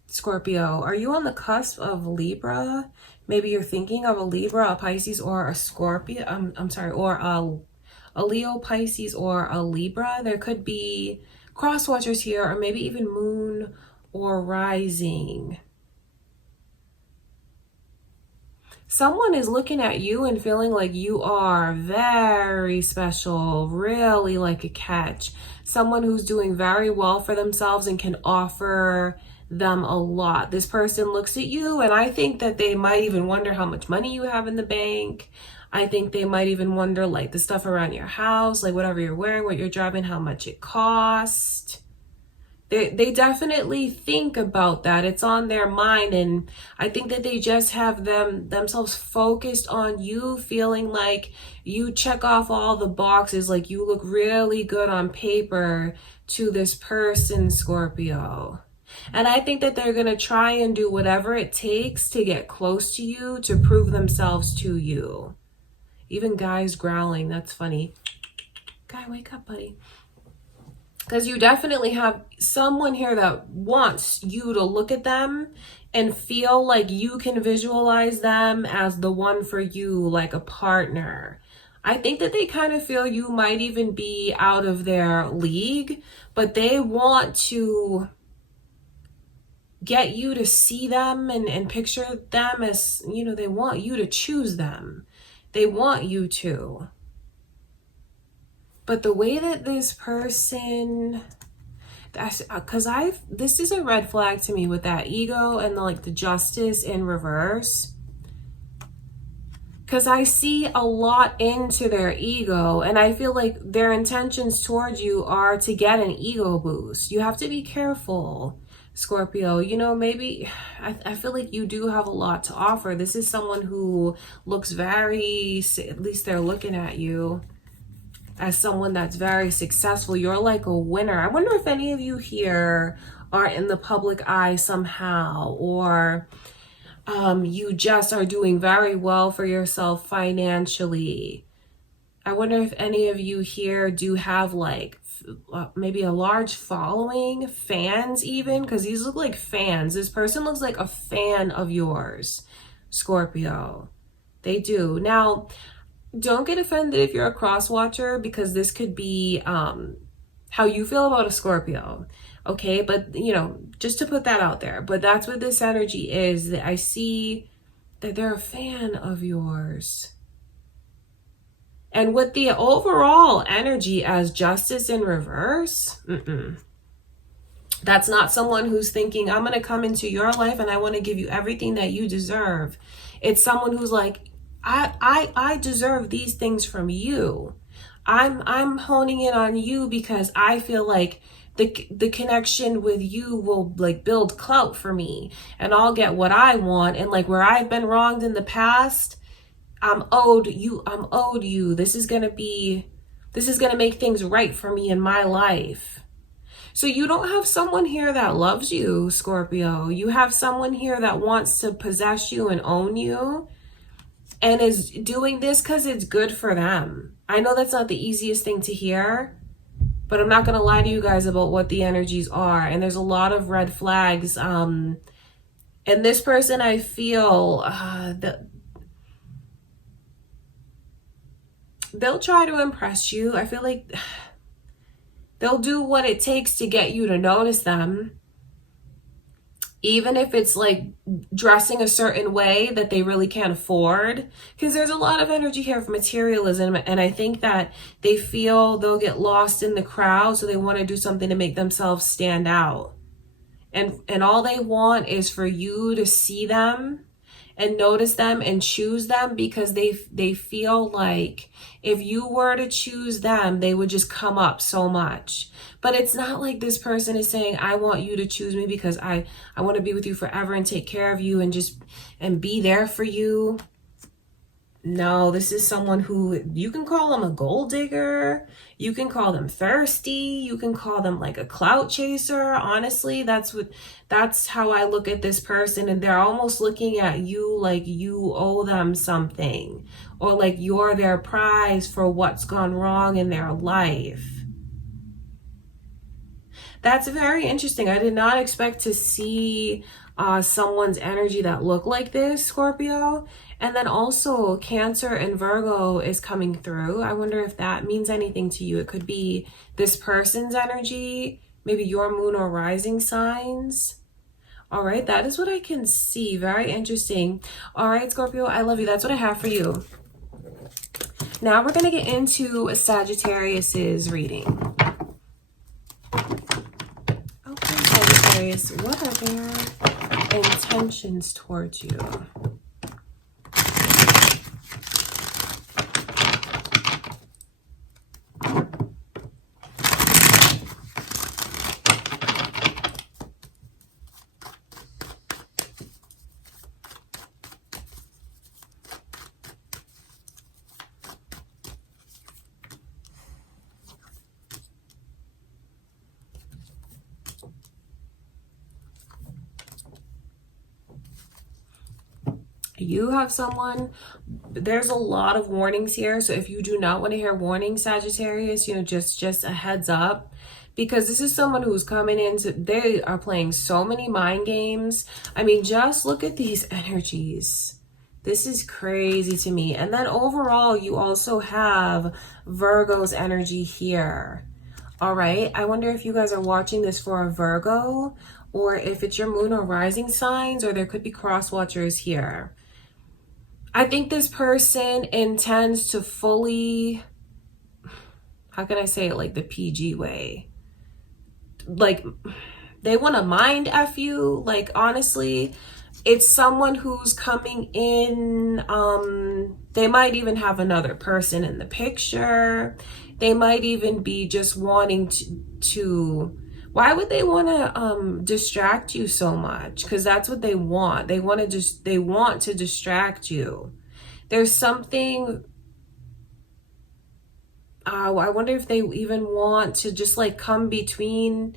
Scorpio, are you on the cusp of Libra? Maybe you're thinking of a Libra, a Pisces, or a Scorpio. I'm sorry, or a Leo, Pisces, or a Libra. There could be cross watchers here, or maybe even moon or rising. Someone is looking at you and feeling like you are very special, really like a catch. Someone who's doing very well for themselves and can offer them a lot. This person looks at you, and I think that they might even wonder how much money you have in the bank. I think they might even wonder like the stuff around your house, like whatever you're wearing, what you're driving, how much it cost. They definitely think about that. It's on their mind, and I think that they just have themselves focused on you, feeling like you check off all the boxes, like you look really good on paper to this person, Scorpio. And I think that they're going to try and do whatever it takes to get close to you, to prove themselves to you. Even guys growling, that's funny. Guy, wake up, buddy. Because you definitely have someone here that wants you to look at them and feel like you can visualize them as the one for you, like a partner. I think that they kind of feel you might even be out of their league, but they want to get you to see them and picture them as, you know, they want you to choose them. They want you to. But the way that this person, because this is a red flag to me with that ego and the justice in reverse. Because I see a lot into their ego, and I feel like their intentions towards you are to get an ego boost. You have to be careful, Scorpio. You know, maybe I feel like you do have a lot to offer. This is someone who looks very, at least they're looking at you as someone that's very successful. You're like a winner. I wonder if any of you here are in the public eye somehow, or you just are doing very well for yourself financially. I wonder if any of you here do have like maybe a large following, fans even, because these look like fans. This person looks like a fan of yours, Scorpio. They do. Now, don't get offended if you're a cross watcher, because this could be how you feel about a Scorpio. Okay, but you know, just to put that out there. But that's what this energy is. That I see that they're a fan of yours. And with the overall energy as justice in reverse, That's not someone who's thinking, I'm going to come into your life and I want to give you everything that you deserve. It's someone who's like, I deserve these things from you. I'm honing in on you because I feel like the connection with you will like build clout for me, and I'll get what I want. And like where I've been wronged in the past, I'm owed you. This is gonna make things right for me in my life. So you don't have someone here that loves you, Scorpio. You have someone here that wants to possess you and own you, and is doing this because it's good for them. I know that's not the easiest thing to hear, but I'm not going to lie to you guys about what the energies are. And there's a lot of red flags. And this person, I feel that they'll try to impress you. I feel like they'll do what it takes to get you to notice them. Even if it's like dressing a certain way that they really can't afford. Because there's a lot of energy here of materialism. And I think that they feel they'll get lost in the crowd. So they want to do something to make themselves stand out. And all they want is for you to see them and notice them and choose them, because they feel like if you were to choose them, they would just come up so much. But it's not like this person is saying, I want you to choose me because I want to be with you forever and take care of you and be there for you. No, this is someone who, you can call them a gold digger. You can call them thirsty. You can call them like a clout chaser. Honestly, that's how I look at this person. And they're almost looking at you like you owe them something, or like you're their prize for what's gone wrong in their life. That's very interesting. I did not expect to see someone's energy that looked like this, Scorpio. And then also Cancer and Virgo is coming through. I wonder if that means anything to you. It could be this person's energy, maybe your moon or rising signs. All right, that is what I can see. Very interesting. All right, Scorpio, I love you. That's what I have for you. Now we're going to get into Sagittarius's reading. Okay, Sagittarius, what are their intentions towards you? You have someone, there's a lot of warnings here. So if you do not want to hear warnings, Sagittarius, just a heads up, because this is someone who's coming in, they are playing so many mind games. I mean, just look at these energies. This is crazy to me. And then overall, you also have Virgo's energy here. All right. I wonder if you guys are watching this for a Virgo, or if it's your moon or rising signs, or there could be cross watchers here. I think this person intends to fully, how can I say it like the PG way? Like, they want to mind F you. Like, honestly, it's someone who's coming in. They might even have another person in the picture. They might even be just wanting to why would they want to distract you so much? Because that's what they want. They want to distract you. There's something, I wonder if they even want to just like come between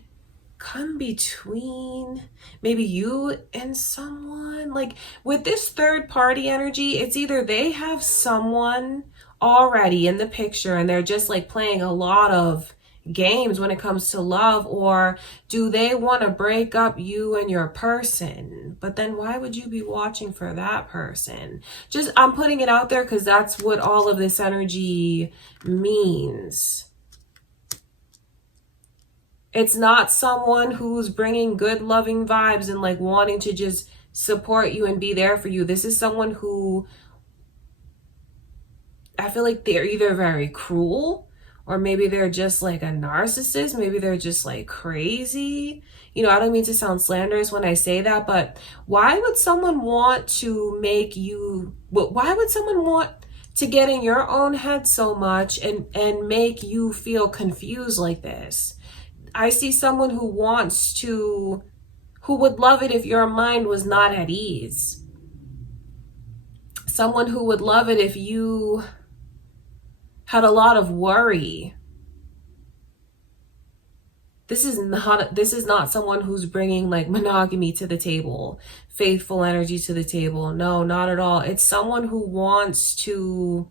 maybe you and someone. Like with this third party energy, it's either they have someone already in the picture and they're just like playing a lot of games when it comes to love, or do they want to break up you and your person? But then why would you be watching for that person? Just, I'm putting it out there because that's what all of this energy means. It's not someone who's bringing good loving vibes and like wanting to just support you and be there for you. This is someone who, I feel like they're either very cruel, Or maybe they're just like a narcissist. Maybe they're just like crazy. You know, I don't mean to sound slanderous when I say that, but why would someone want to make you, why would someone want to get in your own head so much and make you feel confused like this? I see someone who wants to, who would love it if your mind was not at ease. Someone who would love it if you had a lot of worry. This is not someone who's bringing like monogamy to the table, faithful energy to the table. No, not at all. It's someone who wants to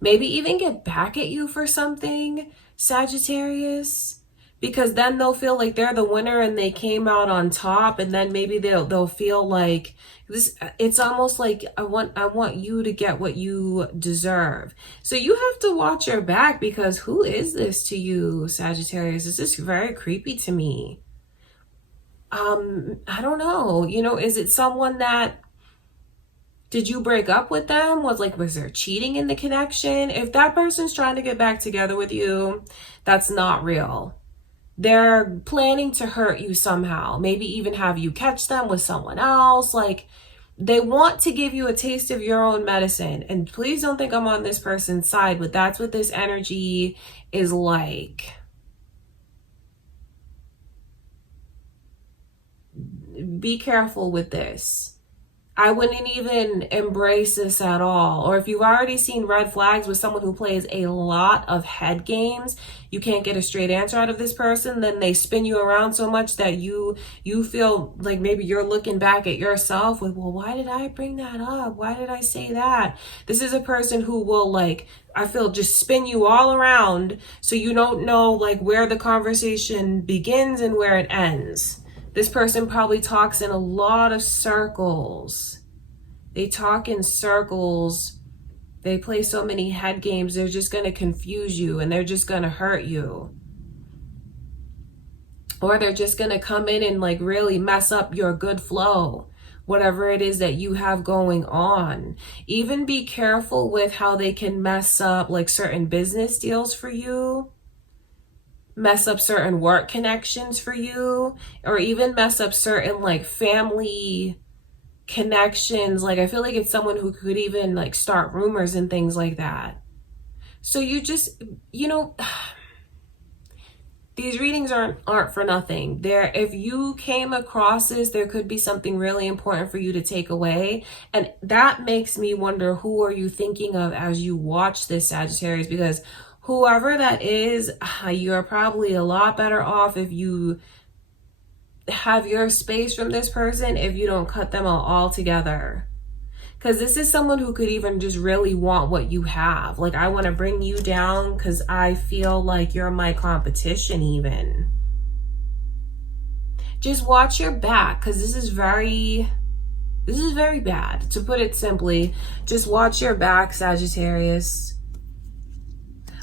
maybe even get back at you for something, Sagittarius, because then they'll feel like they're the winner and they came out on top, and then maybe they'll feel like this. It's almost like I want you to get what you deserve. So you have to watch your back, because who is this to you, Sagittarius? This is very creepy to me. I don't know. You know, is it someone that, did you break up with them? Was there cheating in the connection? If that person's trying to get back together with you, that's not real. They're planning to hurt you somehow. Maybe even have you catch them with someone else. Like, they want to give you a taste of your own medicine. And please don't think I'm on this person's side, but that's what this energy is like. Be careful with this. I wouldn't even embrace this at all. Or if you've already seen red flags with someone who plays a lot of head games, you can't get a straight answer out of this person, then they spin you around so much that you feel like maybe you're looking back at yourself with, well, why did I bring that up? Why did I say that? This is a person who will, like, I feel, just spin you all around so you don't know like where the conversation begins and where it ends. This person probably talks in a lot of circles. They talk in circles. They play so many head games. They're just going to confuse you, and they're just going to hurt you. Or they're just going to come in and like really mess up your good flow, whatever it is that you have going on. Even be careful with how they can mess up like certain business deals for you, mess up certain work connections for you, or even mess up certain like family connections. Like, I feel like it's someone who could even like start rumors and things like that. So you just, you know, these readings aren't for nothing. If you came across this, there could be something really important for you to take away. And that makes me wonder, who are you thinking of as you watch this, Sagittarius? Because whoever that is, you're probably a lot better off if you have your space from this person, if you don't cut them out altogether. Because this is someone who could even just really want what you have. Like, I want to bring you down because I feel like you're my competition even. Just watch your back, because this is very bad, to put it simply. Just watch your back, Sagittarius.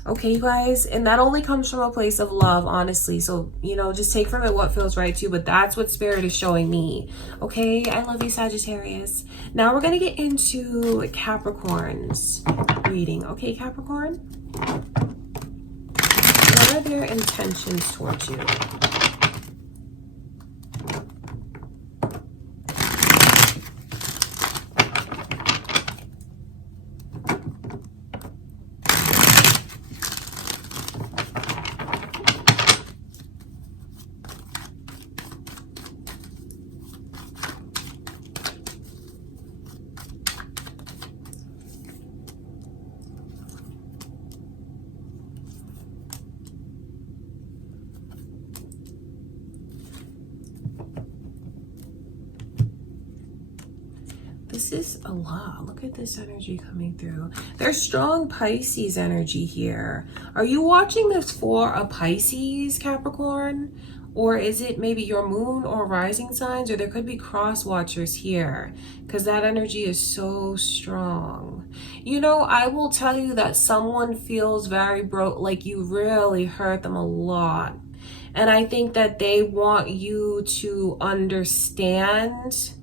Okay, you guys, and that only comes from a place of love, honestly. So, you know, just take from it what feels right to you, but that's what Spirit is showing me. Okay, I love you, Sagittarius. Now we're going to get into Capricorn's reading. Okay, Capricorn? What are their intentions towards you? This is a lot. Look at this energy coming through. There's strong Pisces energy here. Are you watching this for a Pisces, Capricorn? Or is it maybe your moon or rising signs? Or there could be cross watchers here, because that energy is so strong. You know, I will tell you that someone feels very broke, like you really hurt them a lot. And I think that they want you to understand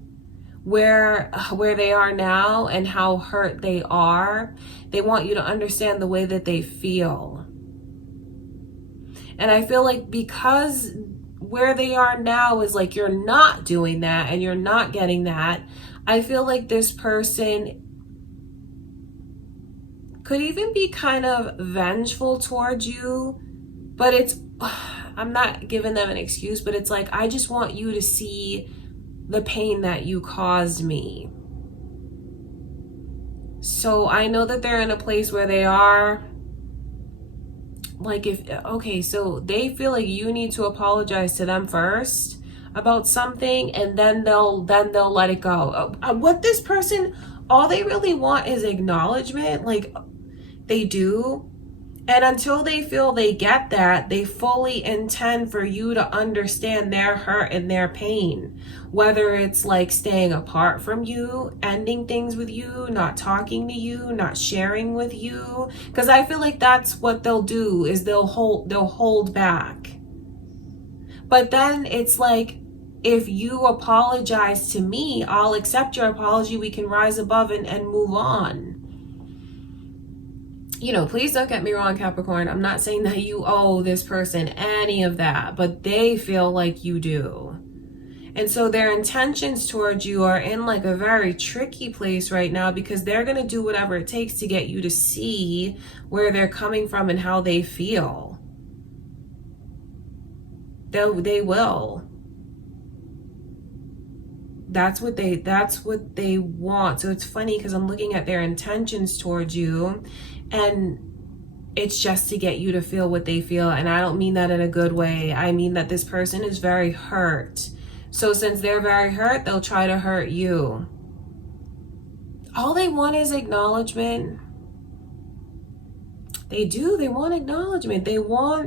where they are now and how hurt they are. They want you to understand the way that they feel. And I feel like because where they are now is like you're not doing that and you're not getting that, I feel like this person could even be kind of vengeful towards you, but it's, I'm not giving them an excuse, but it's like, I just want you to see the pain that you caused me. So I know that they're in a place where they are like, okay, so they feel like you need to apologize to them first about something, and then they'll let it go. What this person, all they really want is acknowledgement, like they do. And until they feel they get that, they fully intend for you to understand their hurt and their pain. Whether it's like staying apart from you, ending things with you, not talking to you, not sharing with you. Because I feel like that's what they'll do, is they'll hold back. But then it's like, if you apologize to me, I'll accept your apology. We can rise above and move on. You know, please don't get me wrong, Capricorn. I'm not saying that you owe this person any of that, but they feel like you do. And so their intentions towards you are in like a very tricky place right now, because they're going to do whatever it takes to get you to see where they're coming from and how they feel. They will. That's what they want. So it's funny because I'm looking at their intentions towards you, and it's just to get you to feel what they feel. And I don't mean that in a good way. I mean that this person is very hurt. So since they're very hurt, they'll try to hurt you. All they want is acknowledgement. They do. They want acknowledgement. They don't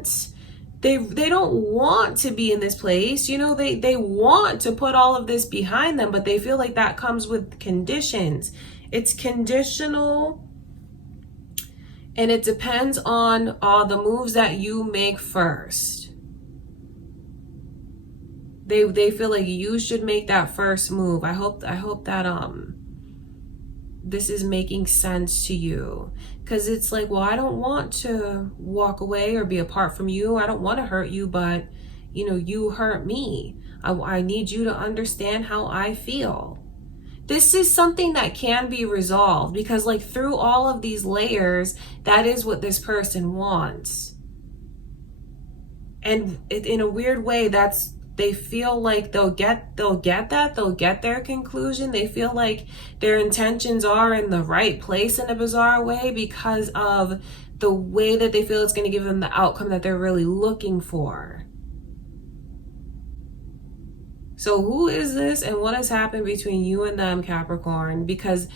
want to be in this place. You know, they want to put all of this behind them, but they feel like that comes with conditions. It's conditional. And it depends on all the moves that you make first. They feel like you should make that first move. I hope that this is making sense to you. Because it's like, well, I don't want to walk away or be apart from you. I don't want to hurt you, but you know, you hurt me. I need you to understand how I feel. This is something that can be resolved, because like through all of these layers, that is what this person wants. And in a weird way, they feel like they'll get their conclusion. They feel like their intentions are in the right place in a bizarre way, because of the way that they feel it's going to give them the outcome that they're really looking for. So who is this and what has happened between you and them, Capricorn? Because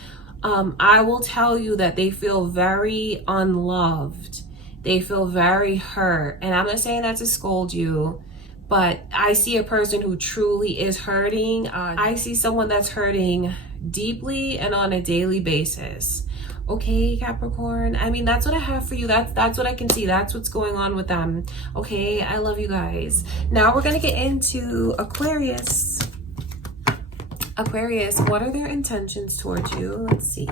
I will tell you that they feel very unloved. They feel very hurt. And I'm not saying that to scold you, but I see a person who truly is hurting. I see someone that's hurting deeply and on a daily basis. Okay, Capricorn. I mean, that's what I have for you. That's what I can see. That's what's going on with them. Okay, I love you guys. Now we're going to get into Aquarius. Aquarius, what are their intentions towards you? Let's see.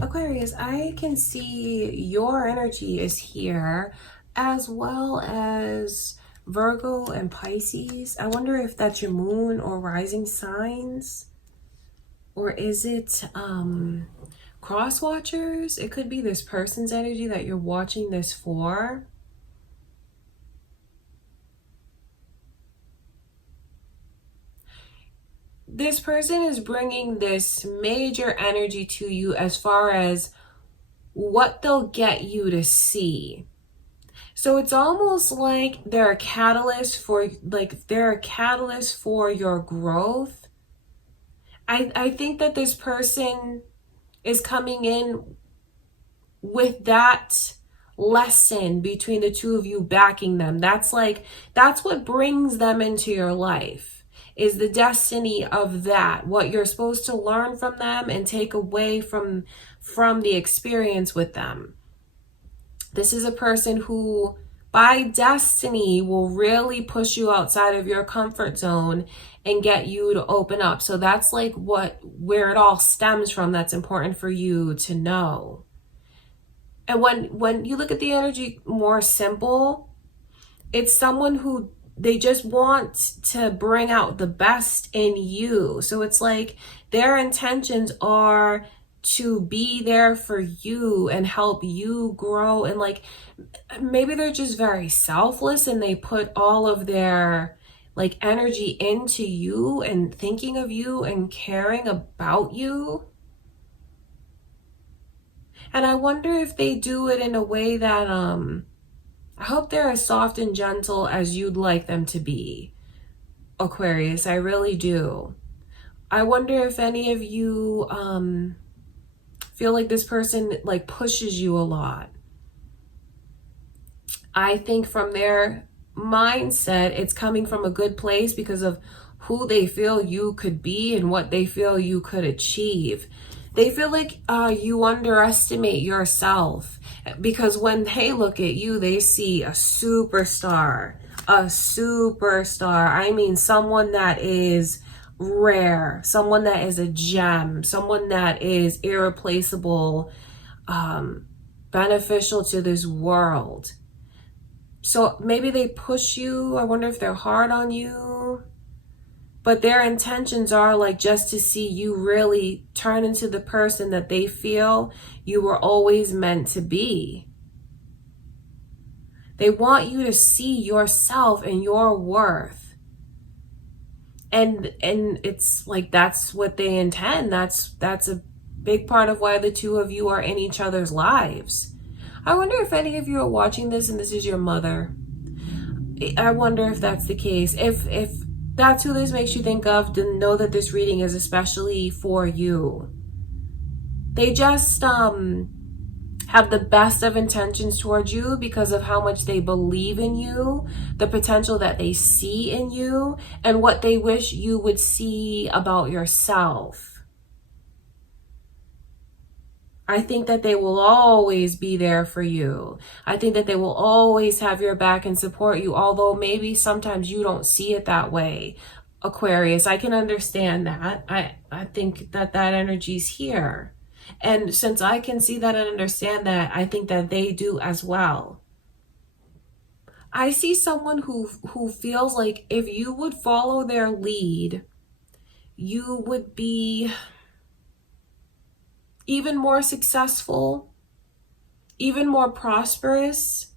Aquarius, I can see your energy is here, as well as Virgo and Pisces. I wonder if that's your moon or rising signs, or is it cross watchers? It could be this person's energy that you're watching this for. This person is bringing this major energy to you as far as what they'll get you to see. So it's almost like they're a catalyst for your growth. I think that this person is coming in with that lesson between the two of you, backing them. That's what brings them into your life, is the destiny of that, what you're supposed to learn from them and take away from the experience with them. This is a person who by destiny will really push you outside of your comfort zone and get you to open up. So that's like where it all stems from. That's important for you to know. And when you look at the energy more simple, it's someone who they just want to bring out the best in you. So it's like their intentions are to be there for you and help you grow. And like maybe they're just very selfless and they put all of their like energy into you and thinking of you and caring about you. And I wonder if they do it in a way that I hope they're as soft and gentle as you'd like them to be, Aquarius. I really do. I wonder if any of you feel like this person like pushes you a lot. I think from their mindset, it's coming from a good place because of who they feel you could be and what they feel you could achieve. They feel like you underestimate yourself, because when they look at you, they see a superstar. A superstar. I mean, someone that is rare, someone that is a gem, someone that is irreplaceable, beneficial to this world. So maybe they push you. I wonder if they're hard on you. But their intentions are like just to see you really turn into the person that they feel you were always meant to be. They want you to see yourself and your worth. And it's like that's what they intend. That's a big part of why the two of you are in each other's lives. I wonder if any of you are watching this and this is your mother. I wonder if that's the case. If that's who this makes you think of, to know that this reading is especially for you. They just have the best of intentions towards you because of how much they believe in you, the potential that they see in you, and what they wish you would see about yourself. I think that they will always be there for you. I think that they will always have your back and support you, although maybe sometimes you don't see it that way, Aquarius. I can understand that. I think that energy's here. And since I can see that and understand that, I think that they do as well. I see someone who feels like if you would follow their lead, you would be even more successful, even more prosperous.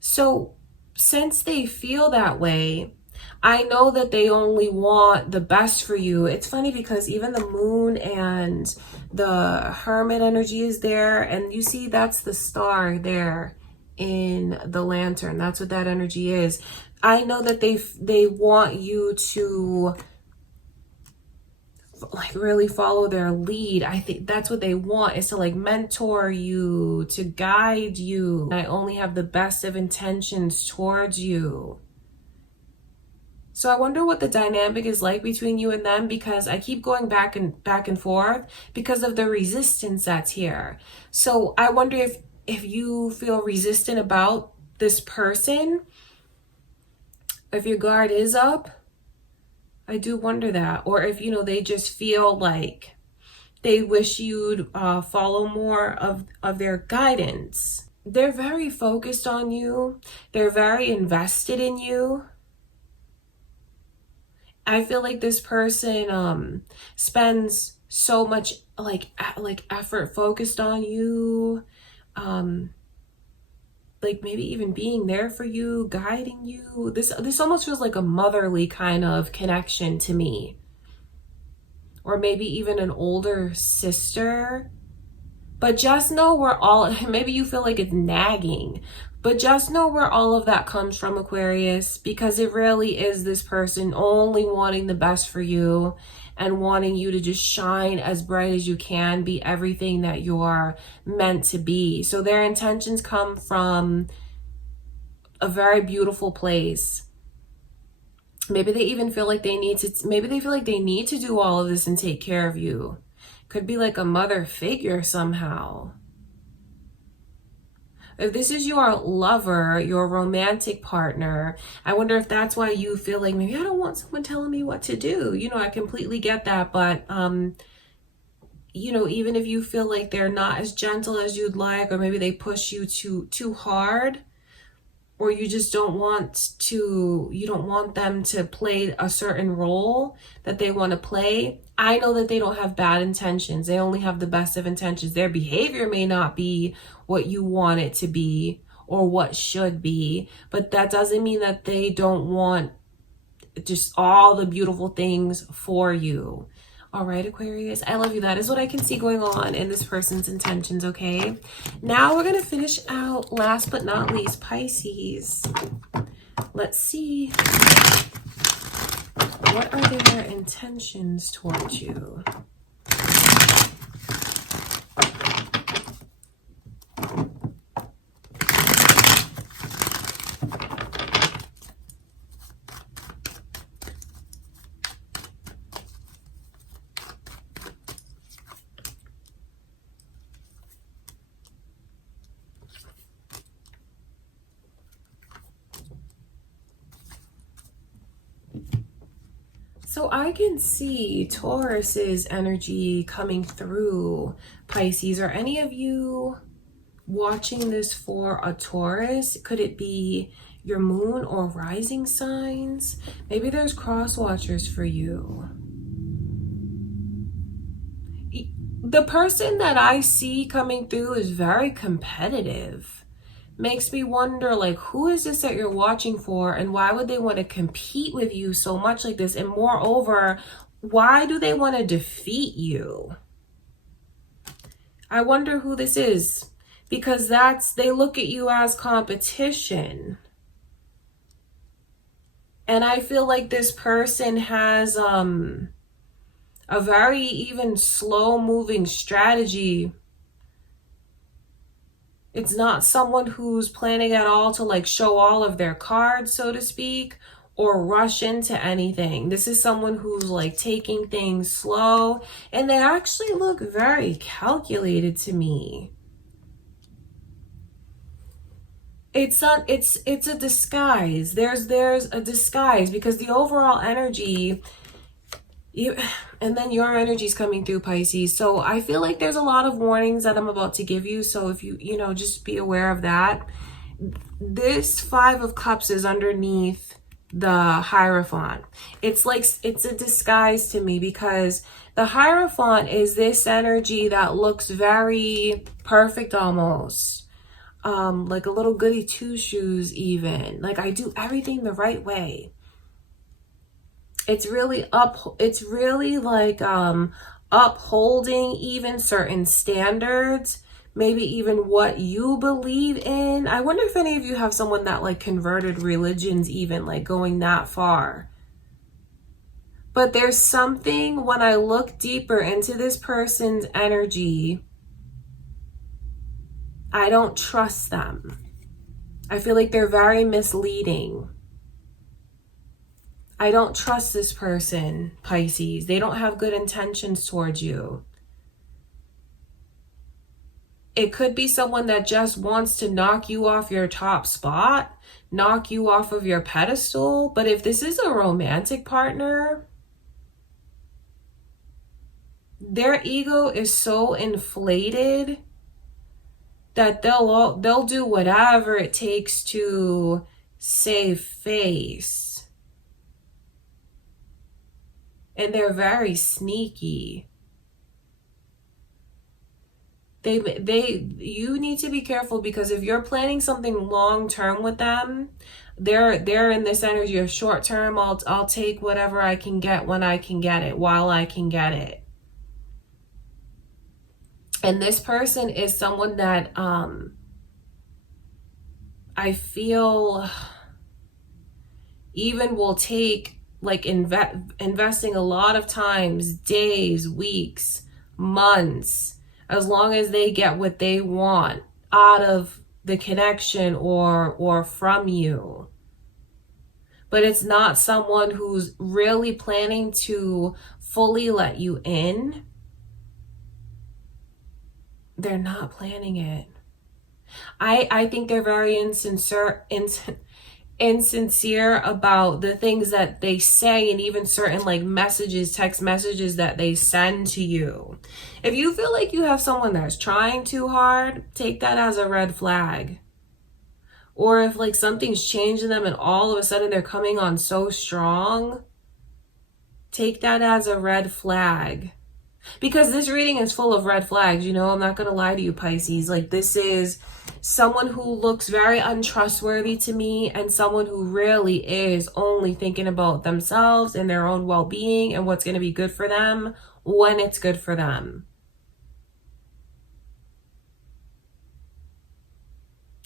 So since they feel that way, I know that they only want the best for you. It's funny because even the moon and the hermit energy is there, and you see that's the star there in the lantern. That's what that energy is. I know that they want you to like really follow their lead. I think that's what they want, is to like mentor you, to guide you. I only have the best of intentions towards you. So I wonder what the dynamic is like between you and them, because I keep going back and forth because of the resistance that's here. So I wonder if you feel resistant about this person, if your guard is up. I do wonder that. Or if, they just feel like they wish you'd follow more of their guidance. They're very focused on you. They're very invested in you. I feel like this person spends so much like effort focused on you. Like maybe even being there for you, guiding you. This almost feels like a motherly kind of connection to me. Or maybe even an older sister. But just know maybe you feel like it's nagging. But just know where all of that comes from, Aquarius, because it really is this person only wanting the best for you and wanting you to just shine as bright as you can, be everything that you're meant to be. So their intentions come from a very beautiful place. Maybe they even feel like they need to do all of this and take care of you. Could be like a mother figure somehow. If this is your lover, your romantic partner, I wonder if that's why you feel like, maybe I don't want someone telling me what to do. You know, I completely get that. But, you know, even if you feel like they're not as gentle as you'd like, or maybe they push you too hard, or you just don't want them to play a certain role that they want to play. I know that they don't have bad intentions. They only have the best of intentions. Their behavior may not be what you want it to be or what should be, but that doesn't mean that they don't want just all the beautiful things for you. All right, Aquarius, I love you. That is what I can see going on in this person's intentions, okay? Now we're going to finish out, last but not least, Pisces. Let's see. What are their intentions towards you? So I can see Taurus's energy coming through, Pisces. Are any of you watching this for a Taurus? Could it be your moon or rising signs? Maybe there's cross watchers for you. The person that I see coming through is very competitive. Makes me wonder, like, who is this that you're watching for, and why would they want to compete with you so much like this? And moreover, why do they want to defeat you? I wonder who this is, because they look at you as competition. And I feel like this person has a very even slow moving strategy. It's not someone who's planning at all to like show all of their cards, so to speak, or rush into anything. This is someone who's like taking things slow, and they actually look very calculated to me. It's a disguise. There's a disguise, because the overall energy, and then your energy is coming through, Pisces. So I feel like there's a lot of warnings that I'm about to give you. So if you just be aware of that. This 5 of Cups is underneath the Hierophant. It's a disguise to me, because the Hierophant is this energy that looks very perfect almost. Like a little goody two shoes even. Like, I do everything the right way. It's really like upholding even certain standards, maybe even what you believe in. I wonder if any of you have someone that like converted religions, even like going that far. But there's something, when I look deeper into this person's energy, I don't trust them. I feel like they're very misleading. I don't trust this person, Pisces. They don't have good intentions towards you. It could be someone that just wants to knock you off your top spot, knock you off of your pedestal. But if this is a romantic partner, their ego is so inflated that they'll do whatever it takes to save face. And they're very sneaky. You need to be careful, because if you're planning something long term with them, they're in this energy of short term. I'll take whatever I can get when I can get it, while I can get it. And this person is someone that I I feel even will take like investing a lot of times, days, weeks, months, as long as they get what they want out of the connection or from you. But it's not someone who's really planning to fully let you in. They're not planning it. I think they're very insincere about the things that they say, and even certain like messages, text messages that they send to you. If you feel like you have someone that's trying too hard, take that as a red flag. Or if like something's changing them and all of a sudden they're coming on so strong, take that as a red flag. Because this reading is full of red flags, you know, I'm not going to lie to you, Pisces. Like, this is someone who looks very untrustworthy to me, and someone who really is only thinking about themselves and their own well-being and what's going to be good for them when it's good for them.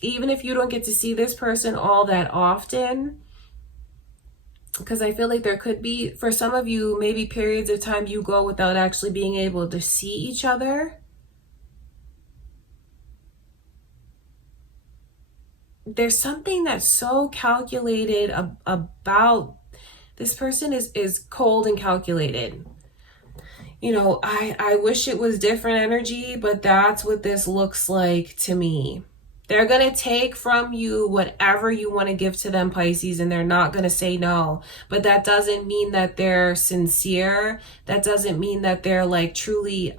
Even if you don't get to see this person all that often, because I feel like there could be, for some of you, maybe periods of time you go without actually being able to see each other. There's something that's so calculated about this person is cold and calculated. You know, I wish it was different energy, but that's what this looks like to me. They're going to take from you whatever you want to give to them, Pisces, and they're not going to say no. But that doesn't mean that they're sincere. That doesn't mean that they're like truly,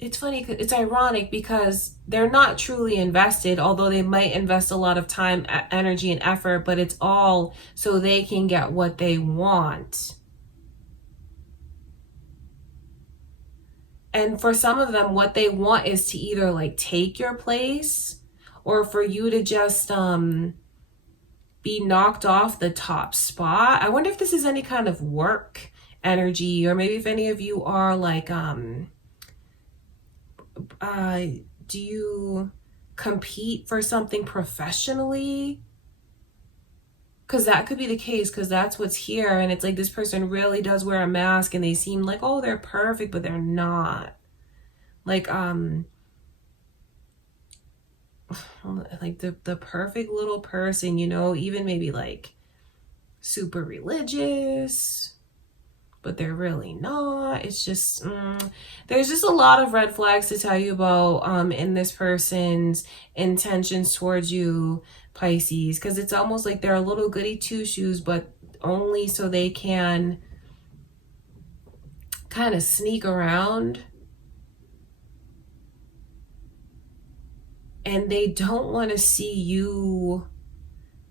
it's funny, it's ironic because they're not truly invested, although they might invest a lot of time, energy, and effort, but it's all so they can get what they want. And for some of them, what they want is to either like take your place or for you to just be knocked off the top spot. I wonder if this is any kind of work energy, or maybe if any of you are like, do you compete for something professionally? Because that could be the case, because that's what's here. And it's like this person really does wear a mask and they seem like, oh, they're perfect, but they're not. Like, like the perfect little person, you know, even maybe like super religious, but they're really not. It's just, there's just a lot of red flags to tell you about in this person's intentions towards you, Pisces, because it's almost like they're a little goody two-shoes, but only so they can kind of sneak around. And they don't want to see you,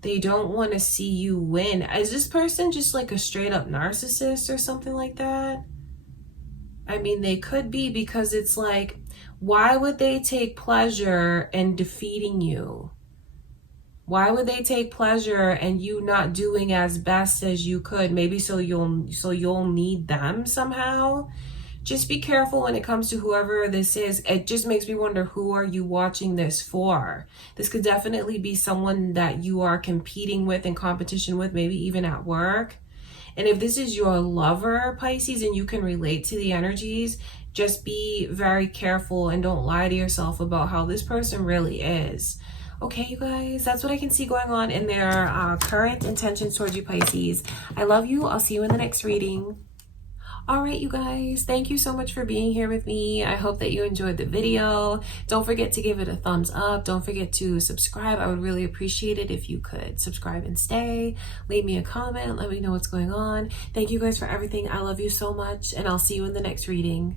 they don't want to see you win. Is this person just like a straight up narcissist or something like that? I mean, they could be, because it's like, why would they take pleasure in defeating you? Why would they take pleasure in you not doing as best as you could? Maybe so you'll need them somehow. Just be careful when it comes to whoever this is. It just makes me wonder, who are you watching this for? This could definitely be someone that you are competing with, in competition with, maybe even at work. And if this is your lover, Pisces, and you can relate to the energies, just be very careful and don't lie to yourself about how this person really is. Okay, you guys, that's what I can see going on in their current intentions towards you, Pisces. I love you. I'll see you in the next reading. All right, you guys, thank you so much for being here with me. I hope that you enjoyed the video. Don't forget to give it a thumbs up. Don't forget to subscribe. I would really appreciate it if you could subscribe and stay. Leave me a comment. Let me know what's going on. Thank you guys for everything. I love you so much, and I'll see you in the next reading.